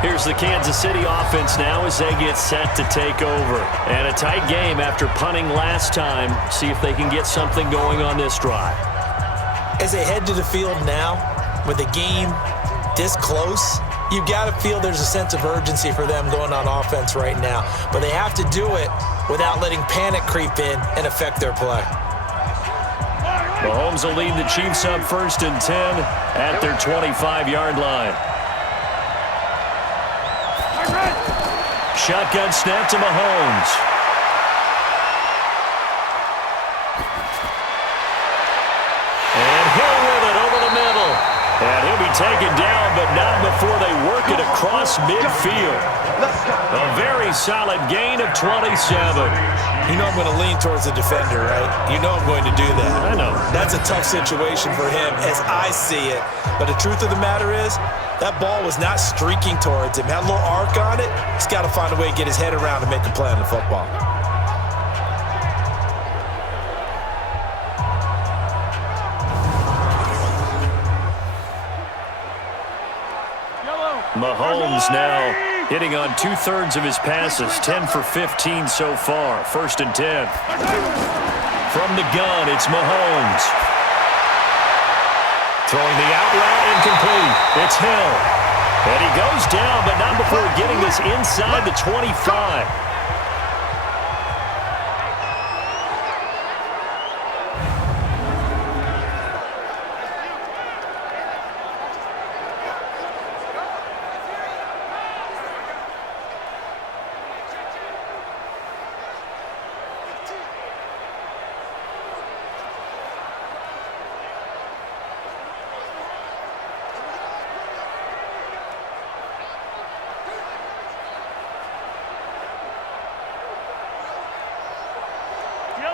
Here's the Kansas City offense now as they get set to take over. And a tight game after punting last time. See if they can get something going on this drive. As they head to the field now, with the game this close, you've got to feel there's a sense of urgency for them going on offense right now. But they have to do it without letting panic creep in and affect their play. Mahomes will lead the Chiefs up 1st and 10 at their 25-yard line. Shotgun snap to Mahomes. And he'll be taken down, but not before they work it across midfield. A very solid gain of 27. You know I'm going to lean towards the defender, right? You know I'm going to do that. I know. That's a tough situation for him as I see it. But the truth of the matter is, that ball was not streaking towards him. Had a little arc on it. He's got to find a way to get his head around and make a play on the football. Mahomes now hitting on 2/3 of his passes, 10 for 15 so far. 1st and 10. From the gun, it's Mahomes. Throwing the out route incomplete. It's Hill. And he goes down, but not before getting this inside the 25.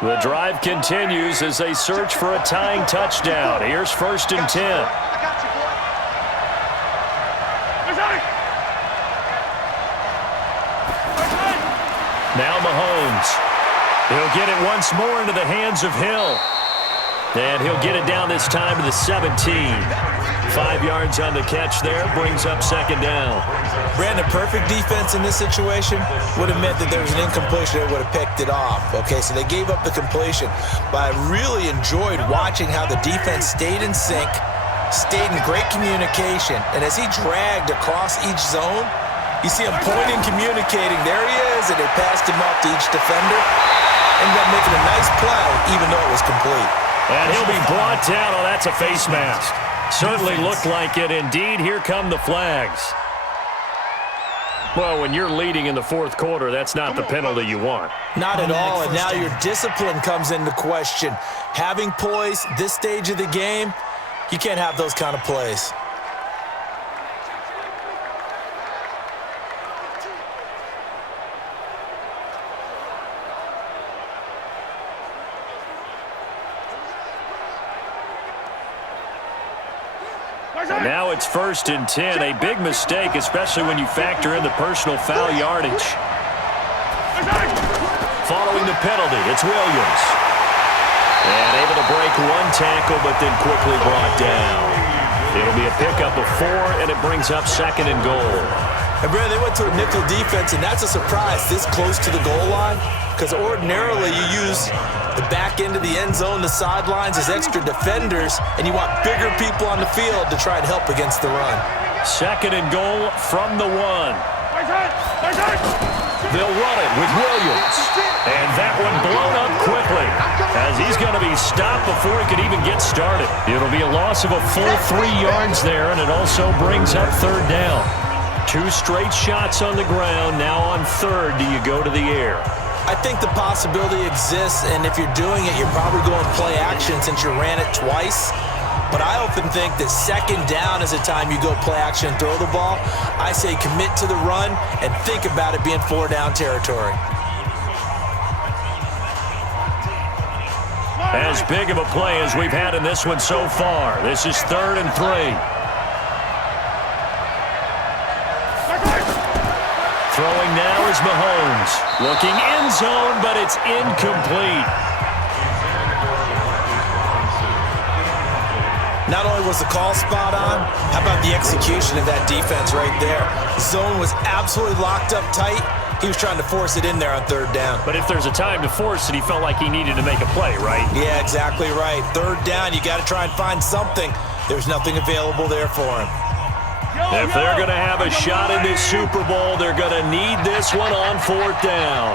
The drive continues as they search for a tying touchdown. Here's 1st and 10. Now Mahomes. He'll get it once more into the hands of Hill. And he'll get it down this time to the 17. 5 yards on the catch there, brings up 2nd down. Brandon, perfect defense in this situation would have meant that there was an incompletion. They would have picked it off. Okay, so they gave up the completion. But I really enjoyed watching how the defense stayed in sync, stayed in great communication. And as he dragged across each zone, you see him pointing, communicating. There he is, and they passed him off to each defender. Ended up making a nice play, even though it was complete. And he'll be brought down. Oh, that's a face mask. Certainly looked like it. Indeed, here come the flags. Well, when you're leading in the 4th quarter, that's not the penalty you want. Not at all, and now your discipline comes into question. Having poise this stage of the game, you can't have those kind of plays. Now it's 1st and 10. A big mistake, especially when you factor in the personal foul yardage. Following the penalty, it's Williams. And able to break make one tackle, but then quickly brought down. It'll be a pickup of 4, and it brings up 2nd and goal. And Brad, they went to a nickel defense, and that's a surprise this close to the goal line, because ordinarily you use the back end of the end zone, the sidelines as extra defenders, and you want bigger people on the field to try and help against the run. 2nd and goal from the 1. They'll run it with Williams. And that one blown up quickly as he's going to be stopped before he could even get started. It'll be a loss of a full 3 yards there, and it also brings up 3rd down. 2 straight shots on the ground. Now on 3rd, do you go to the air? I think the possibility exists, and if you're doing it, you're probably going play action since you ran it twice. But I often think that 2nd down is the time you go play action and throw the ball. I say commit to the run and think about it being 4-down territory. As big of a play as we've had in this one so far. This is 3rd and 3. Throwing now is Mahomes. Looking end zone, but it's incomplete. Not only was the call spot on, how about the execution of that defense right there? Zone was absolutely locked up tight. He was trying to force it in there on 3rd down. But if there's a time to force it, he felt like he needed to make a play, right? Yeah, exactly right. 3rd down, you got to try and find something. There's nothing available there for him. If they're going to have a shot in this Super Bowl, they're going to need this one on 4th down.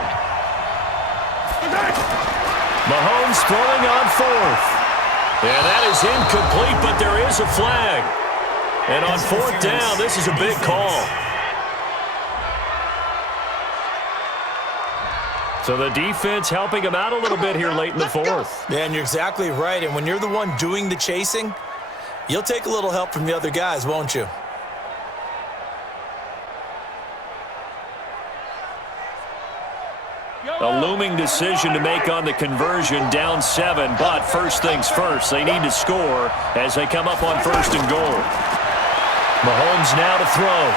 Mahomes throwing on 4th. And that is incomplete, but there is a flag. And on 4th down, this is a big call. So the defense helping him out a little bit here late in the 4th. Yeah, and you're exactly right. And when you're the one doing the chasing, you'll take a little help from the other guys, won't you? A looming decision to make on the conversion, down 7. But first things first, they need to score as they come up on 1st and goal. Mahomes now to throw.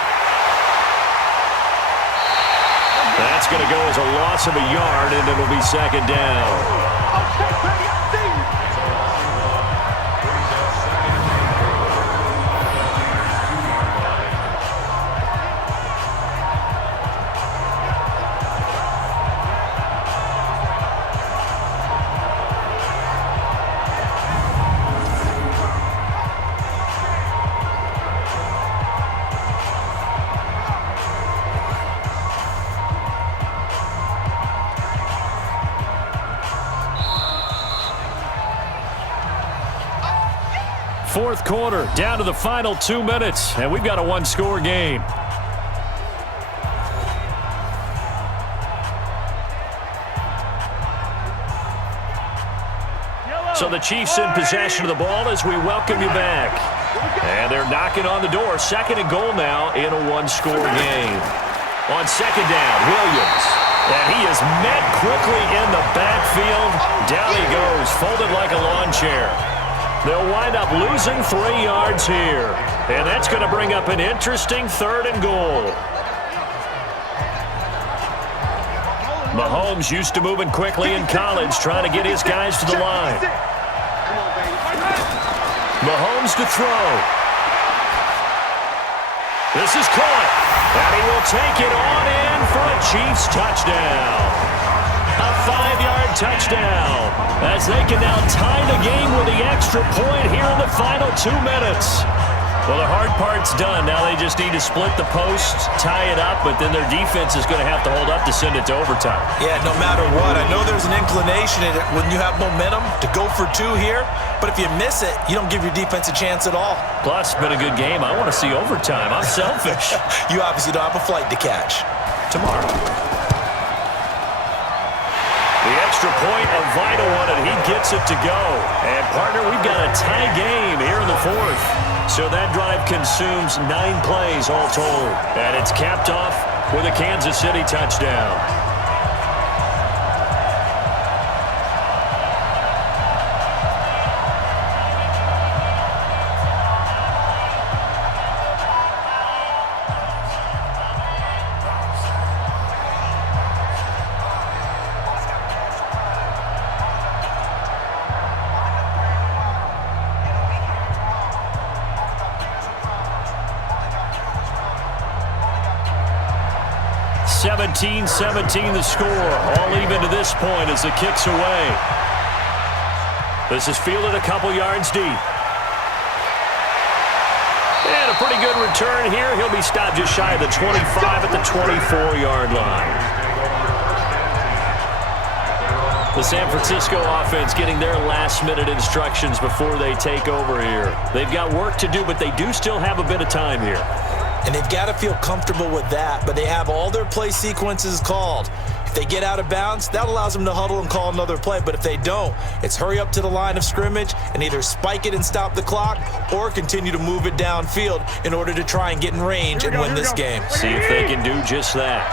That's going to go as a loss of a yard, and it'll be 2nd down. Fourth quarter, down to the final 2 minutes, and we've got a 1-score game. So the Chiefs in possession of the ball as we welcome you back. And they're knocking on the door. 2nd and goal now in a 1-score game. On 2nd down, Williams. And he is met quickly in the backfield. Down he goes, folded like a lawn chair. They'll wind up losing 3 yards here. And that's going to bring up an interesting 3rd and goal. Mahomes used to moving quickly in college, trying to get his guys to the line. Mahomes to throw. This is caught. And he will take it on in for a Chiefs touchdown. A 5-yard touchdown as they can now tie the game with the extra point here in the final 2 minutes. Well, the hard part's done. Now they just need to split the posts, tie it up, but then their defense is going to have to hold up to send it to overtime. Yeah, no matter what. I know there's an inclination in it when you have momentum to go for 2 here, but if you miss it, you don't give your defense a chance at all. Plus, it's been a good game. I want to see overtime. I'm selfish. You obviously don't have a flight to catch. Tomorrow. The extra point, a vital one, and he gets it to go. And, partner, we've got a tie game here in the 4th. So that drive consumes 9 plays all told. And it's capped off with a Kansas City touchdown. 17-17 the score. All even to this point as the kick's away. This is fielded a couple yards deep. And a pretty good return here. He'll be stopped just shy of the 25 at the 24-yard line. The San Francisco offense getting their last-minute instructions before they take over here. They've got work to do, but they do still have a bit of time here. And they've got to feel comfortable with that, but they have all their play sequences called. If they get out of bounds, that allows them to huddle and call another play. But if they don't, it's hurry up to the line of scrimmage and either spike it and stop the clock or continue to move it downfield in order to try and get in range and win this game. See if they can do just that.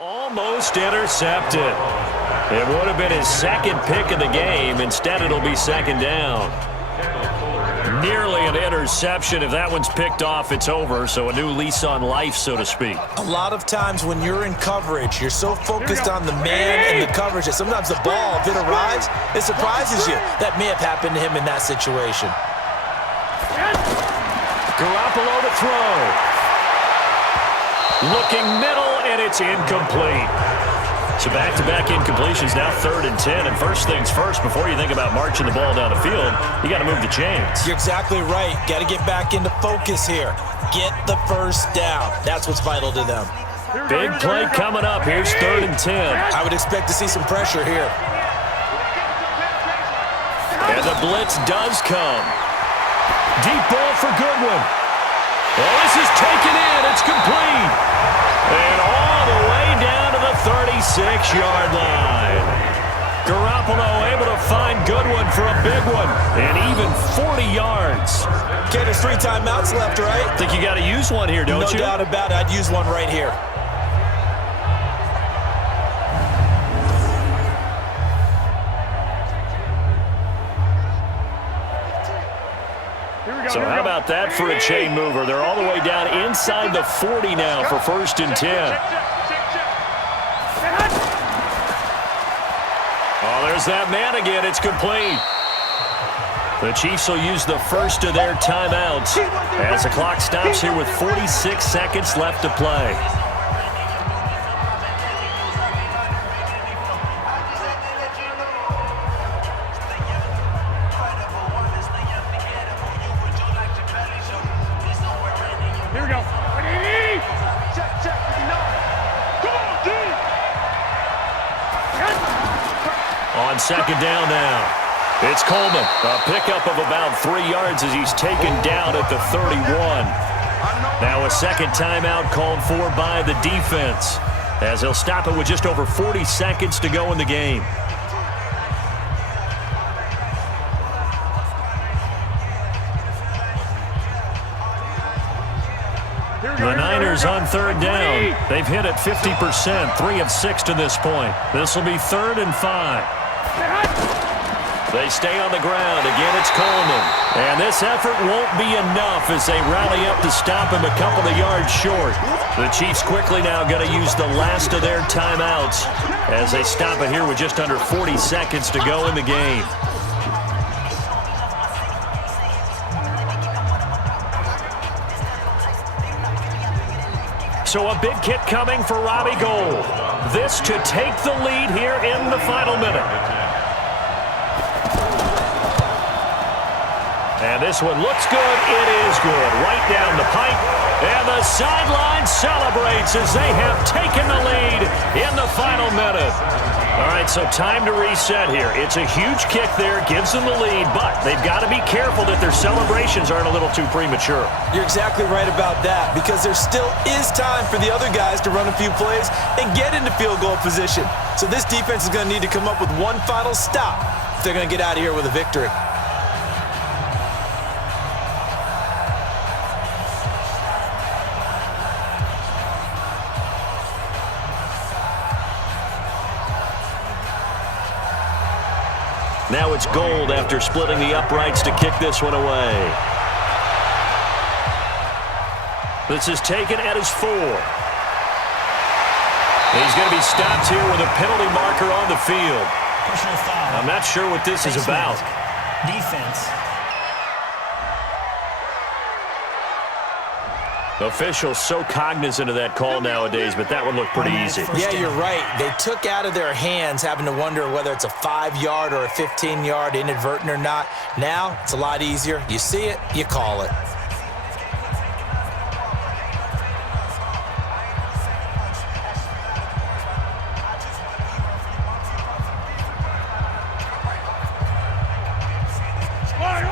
Almost intercepted. It would have been his second pick of the game. Instead, it'll be second down. Nearly an interception. If that one's picked off, it's over. So a new lease on life, so to speak. A lot of times when you're in coverage, you're so focused on the man and the coverage that sometimes the ball, if it arrives, it surprises you. That may have happened to him in that situation. Garoppolo to throw. Looking middle, and it's incomplete. So back-to-back incompletions, now 3rd and 10. And first things first, before you think about marching the ball down the field, you got to move the chains. You're exactly right. Got to get back into focus here. Get the first down. That's what's vital to them. Big play coming up. Here's 3rd and 10. I would expect to see some pressure here. And the blitz does come. Deep ball for Goodwin. Well, this is taken in. It's complete. And all the way down to the 36-yard line. Garoppolo able to find Goodwin for a big one. And even 40 yards. Okay, there's 3 timeouts left, right? Think you got to use one here, don't you? No doubt about it. I'd use one right here. So how about that for a chain mover? They're all the way down inside the 40 now for 1st and 10. Oh, there's that man again. It's complete. The Chiefs will use the first of their timeouts as the clock stops here with 46 seconds left to play. On 2nd down now. It's Coleman. A pickup of about 3 yards as he's taken down at the 31. Now a second timeout called for by the defense as they'll stop it with just over 40 seconds to go in the game. The Niners on 3rd down. They've hit it 50%, 3 of 6 to this point. This will be 3rd and 5. They stay on the ground. Again, it's Coleman. And this effort won't be enough as they rally up to stop him a couple of yards short. The Chiefs quickly now going to use the last of their timeouts as they stop it here with just under 40 seconds to go in the game. So a big kick coming for Robbie Gould. This to take the lead here in the final minute. And this one looks good. It is good. Right down the pipe. And the sideline celebrates as they have taken the lead in the final minute. All right, so time to reset here. It's a huge kick there. Gives them the lead, but they've got to be careful that their celebrations aren't a little too premature. You're exactly right about that because there still is time for the other guys to run a few plays and get into field goal position. So this defense is going to need to come up with one final stop if they're going to get out of here with a victory. Now it's Gould after splitting the uprights to kick this one away. This is taken at his 4. He's going to be stopped here with a penalty marker on the field. Personal foul. I'm not sure what this is about. Defense. Officials so cognizant of that call nowadays, but that one looked pretty easy. Yeah, you're right. They took out of their hands having to wonder whether it's a 5-yard or a 15-yard inadvertent or not. Now, it's a lot easier. You see it, you call it.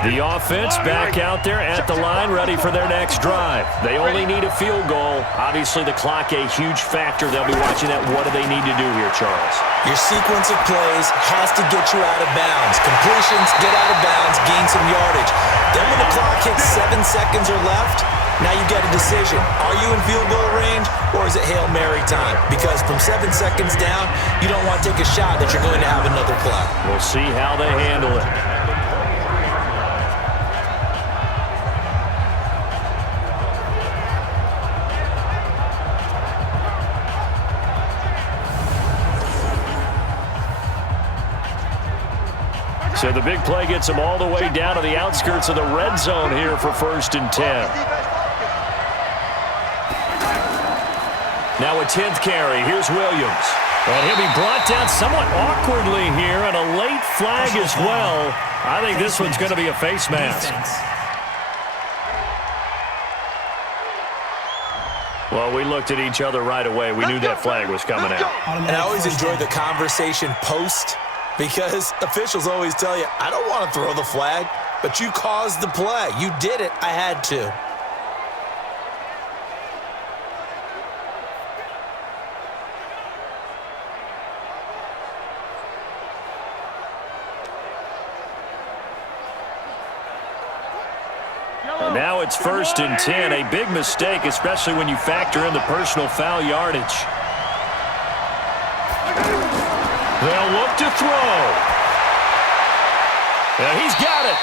The offense back out there at the line, ready for their next drive. They only need a field goal. Obviously, the clock a huge factor. They'll be watching that. What do they need to do here, Charles? Your sequence of plays has to get you out of bounds. Completions, get out of bounds, gain some yardage. Then when the clock hits 7 seconds or left, now you get a decision. Are you in field goal range, or is it Hail Mary time? Because from 7 seconds down, you don't want to take a shot that you're going to have another play. We'll see how they handle it. So the big play gets them all the way down to the outskirts of the red zone here for 1st and 10. Now a 10th carry. Here's Williams. And he'll be brought down somewhat awkwardly here, and a late flag as well. I think this one's going to be a face mask. Well, we looked at each other right away. We knew that flag was coming out. And I always enjoy the conversation post, because officials always tell you, I don't want to throw the flag, but you caused the play. You did it. I had to. Now it's 1st and 10. A big mistake, especially when you factor in the personal foul yardage. They'll look to throw. And he's got it.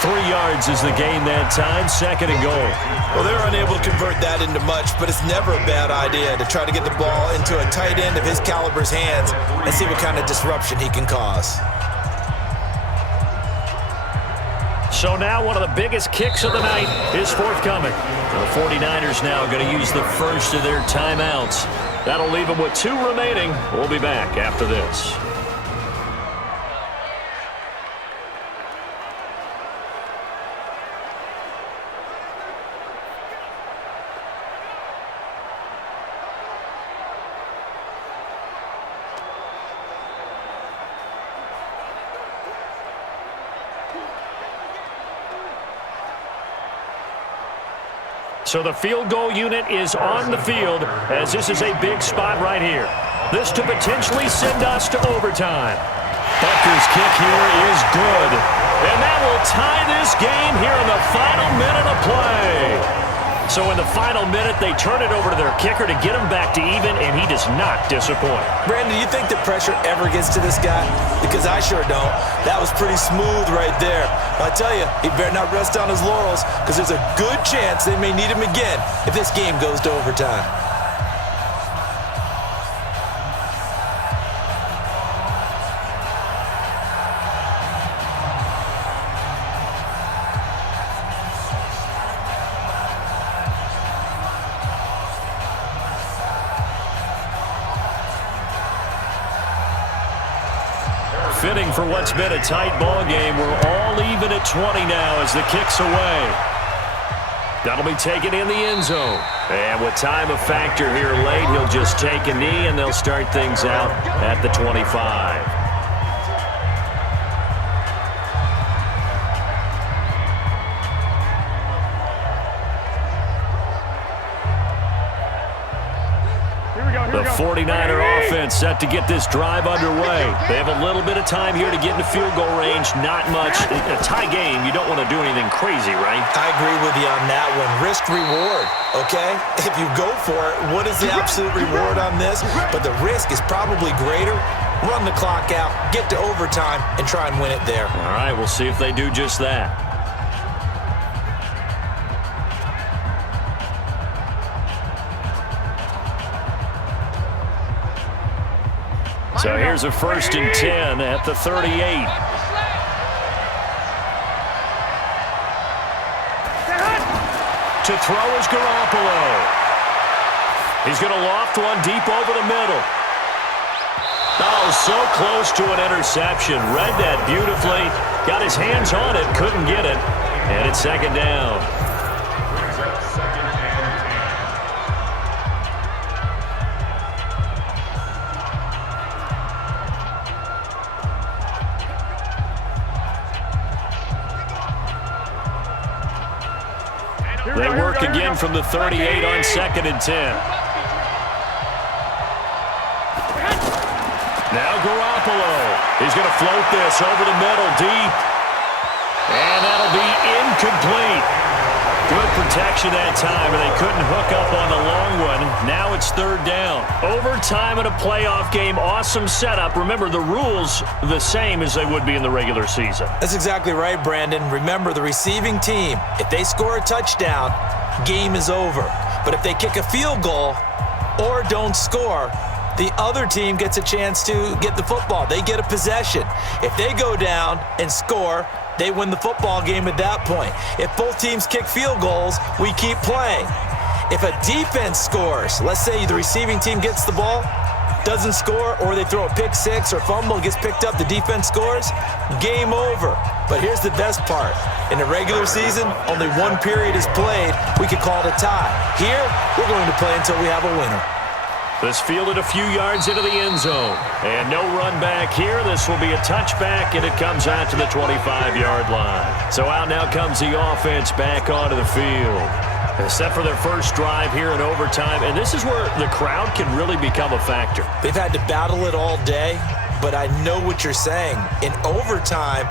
3 yards is the gain that time. 2nd and goal. Well, they're unable to convert that into much, but it's never a bad idea to try to get the ball into a tight end of his caliber's hands and see what kind of disruption he can cause. So now one of the biggest kicks of the night is forthcoming. The 49ers now going to use the first of their timeouts. That'll leave them with 2 remaining. We'll be back after this. So the field goal unit is on the field, as this is a big spot right here. This to potentially send us to overtime. Butker's kick here is good. And that will tie this game here in the final minute of play. So in the final minute, they turn it over to their kicker to get him back to even, and he does not disappoint. Brandon, do you think the pressure ever gets to this guy? Because I sure don't. That was pretty smooth right there. But I tell you, he better not rest on his laurels, because there's a good chance they may need him again if this game goes to overtime. Fitting for what's been a tight ball game. We're all even at 20 now as the kick's away. That'll be taken in the end zone. And with time a factor here late, he'll just take a knee, and they'll start things out at the 25. The 49er offense set to get this drive underway. They have a little bit of time here to get into field goal range. Not much. A tie game, you don't want to do anything crazy, right? I agree with you on that one. Risk-reward, okay? If you go for it, what is the absolute reward on this? But the risk is probably greater. Run the clock out, get to overtime, and try and win it there. All right, we'll see if they do just that. So here's a 1st and 10 at the 38. To throw is Garoppolo. He's going to loft one deep over the middle. Oh, so close to an interception. Read that beautifully. Got his hands on it, couldn't get it. And it's second down. Brings up second and 10. They work again from the 38 on second and 10. Now Garoppolo. He's going to float this over the middle, deep. And that'll be incomplete. Good protection that time, and they couldn't hook up on the long one. Now it's third down. Overtime in a playoff game, awesome setup. Remember, the rules the same as they would be in the regular season. That's exactly right, Brandon. Remember, the receiving team, if they score a touchdown, game is over. But if they kick a field goal or don't score, the other team gets a chance to get the football. They get a possession. If they go down and score, they win the football game at that point. If both teams kick field goals, we keep playing. If a defense scores, let's say the receiving team gets the ball, doesn't score, or they throw a pick six or fumble, gets picked up, the defense scores, game over. But here's the best part. In the regular season, only one period is played. We could call it a tie. Here, we're going to play until we have a winner. This fielded a few yards into the end zone. And no run back here. This will be a touchback, and it comes out to the 25-yard line. So out now comes the offense back onto the field. Except for their first drive here in overtime. And this is where the crowd can really become a factor. They've had to battle it all day, but I know what you're saying. In overtime,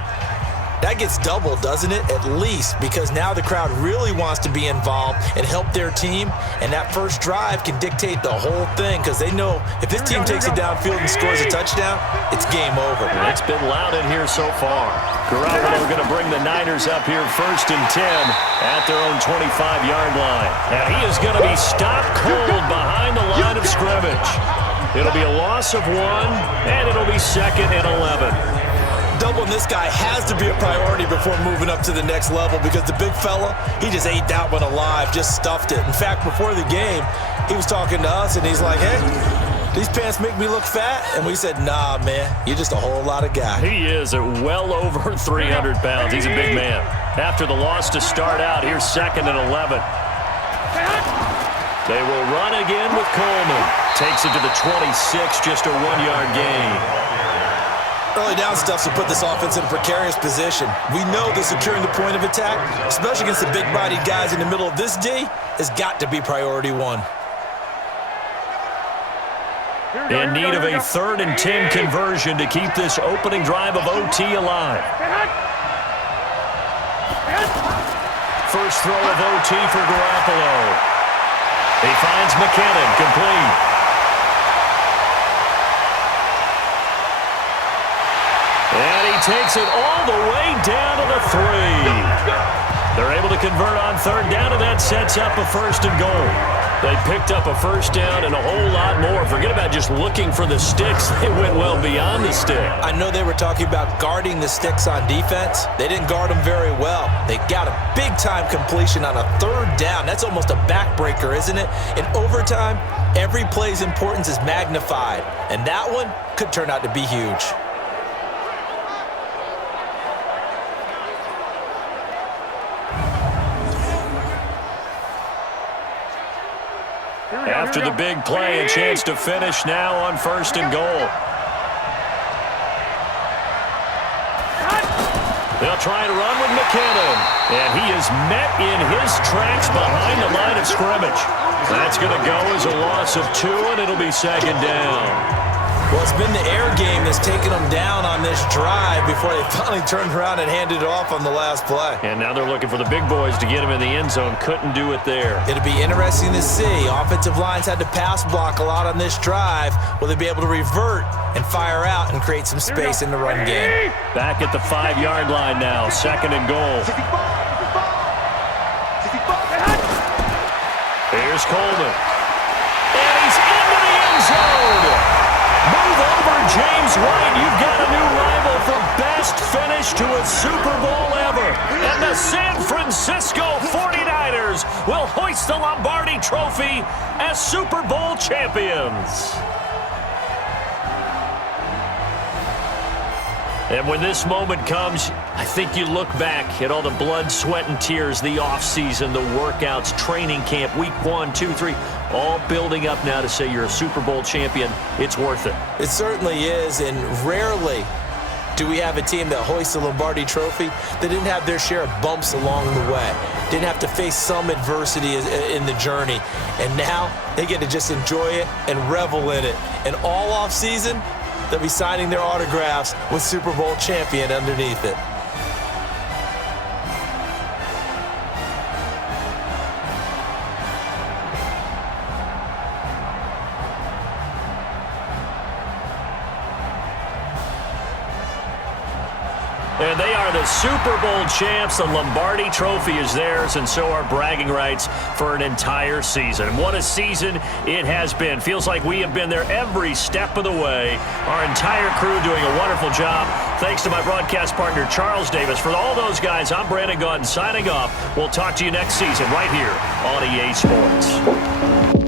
that gets doubled, doesn't it? At least, because now the crowd really wants to be involved and help their team, and that first drive can dictate the whole thing, because they know if this team takes it downfield and scores a touchdown, it's game over. It's been loud in here so far. Garoppolo going to bring the Niners up here first and 10 at their own 25-yard line. Now he is going to be stopped cold behind the line of scrimmage. It'll be a loss of 1, and it'll be second and 11. Doubling this guy has to be a priority before moving up to the next level, because the big fella, he just ate that one alive, just stuffed it. In fact, before the game, he was talking to us, and he's like, hey, these pants make me look fat? And we said, nah, man, you're just a whole lot of guy. He is at well over 300 pounds. He's a big man. After the loss to start out, here's second and 11. They will run again with Coleman. Takes it to the 26, just a 1-yard gain. Early down stuff will put this offense in a precarious position. We know that securing the point of attack, especially against the big-bodied guys in the middle of this D, has got to be priority 1. In need of a 3rd and 10 conversion to keep this opening drive of OT alive. First throw of OT for Garoppolo. He finds McKinnon, complete. And he takes it all the way down to the 3. They're able to convert on third down, and that sets up a first and goal. They picked up a first down and a whole lot more. Forget about just looking for the sticks. They went well beyond the stick. I know they were talking about guarding the sticks on defense. They didn't guard them very well. They got a big-time completion on a third down. That's almost a backbreaker, isn't it? In overtime, every play's importance is magnified, and that one could turn out to be huge. After the big play, a chance to finish now on first and goal. They'll try to run with McKinnon. And he is met in his tracks behind the line of scrimmage. That's going to go as a loss of 2, and it'll be second down. Well, it's been the air game that's taken them down on this drive before they finally turned around and handed it off on the last play. And now they're looking for the big boys to get him in the end zone. Couldn't do it there. It'll be interesting to see. Offensive lines had to pass block a lot on this drive. Will they be able to revert and fire out and create some space in the run game? Back at the 5-yard line now. Second and goal. Here's Coleman. And he's into the end zone. Move over, James White. You've got a new rival for best finish to a Super Bowl ever. And the San Francisco 49ers will hoist the Lombardi Trophy as Super Bowl champions. And when this moment comes, I think you look back at all the blood, sweat, and tears, the offseason, the workouts, training camp, week 1, 2, 3, all building up now to say you're a Super Bowl champion. It's worth it. It certainly is, and rarely do we have a team that hoists the Lombardi Trophy that didn't have their share of bumps along the way, didn't have to face some adversity in the journey, and now they get to just enjoy it and revel in it. And all offseason, they'll be signing their autographs with Super Bowl champion underneath it. And they are the Super Bowl champs. The Lombardi Trophy is theirs, and so are bragging rights for an entire season. What a season it has been. Feels like we have been there every step of the way. Our entire crew doing a wonderful job. Thanks to my broadcast partner, Charles Davis. For all those guys, I'm Brandon Gaudin signing off. We'll talk to you next season right here on EA Sports.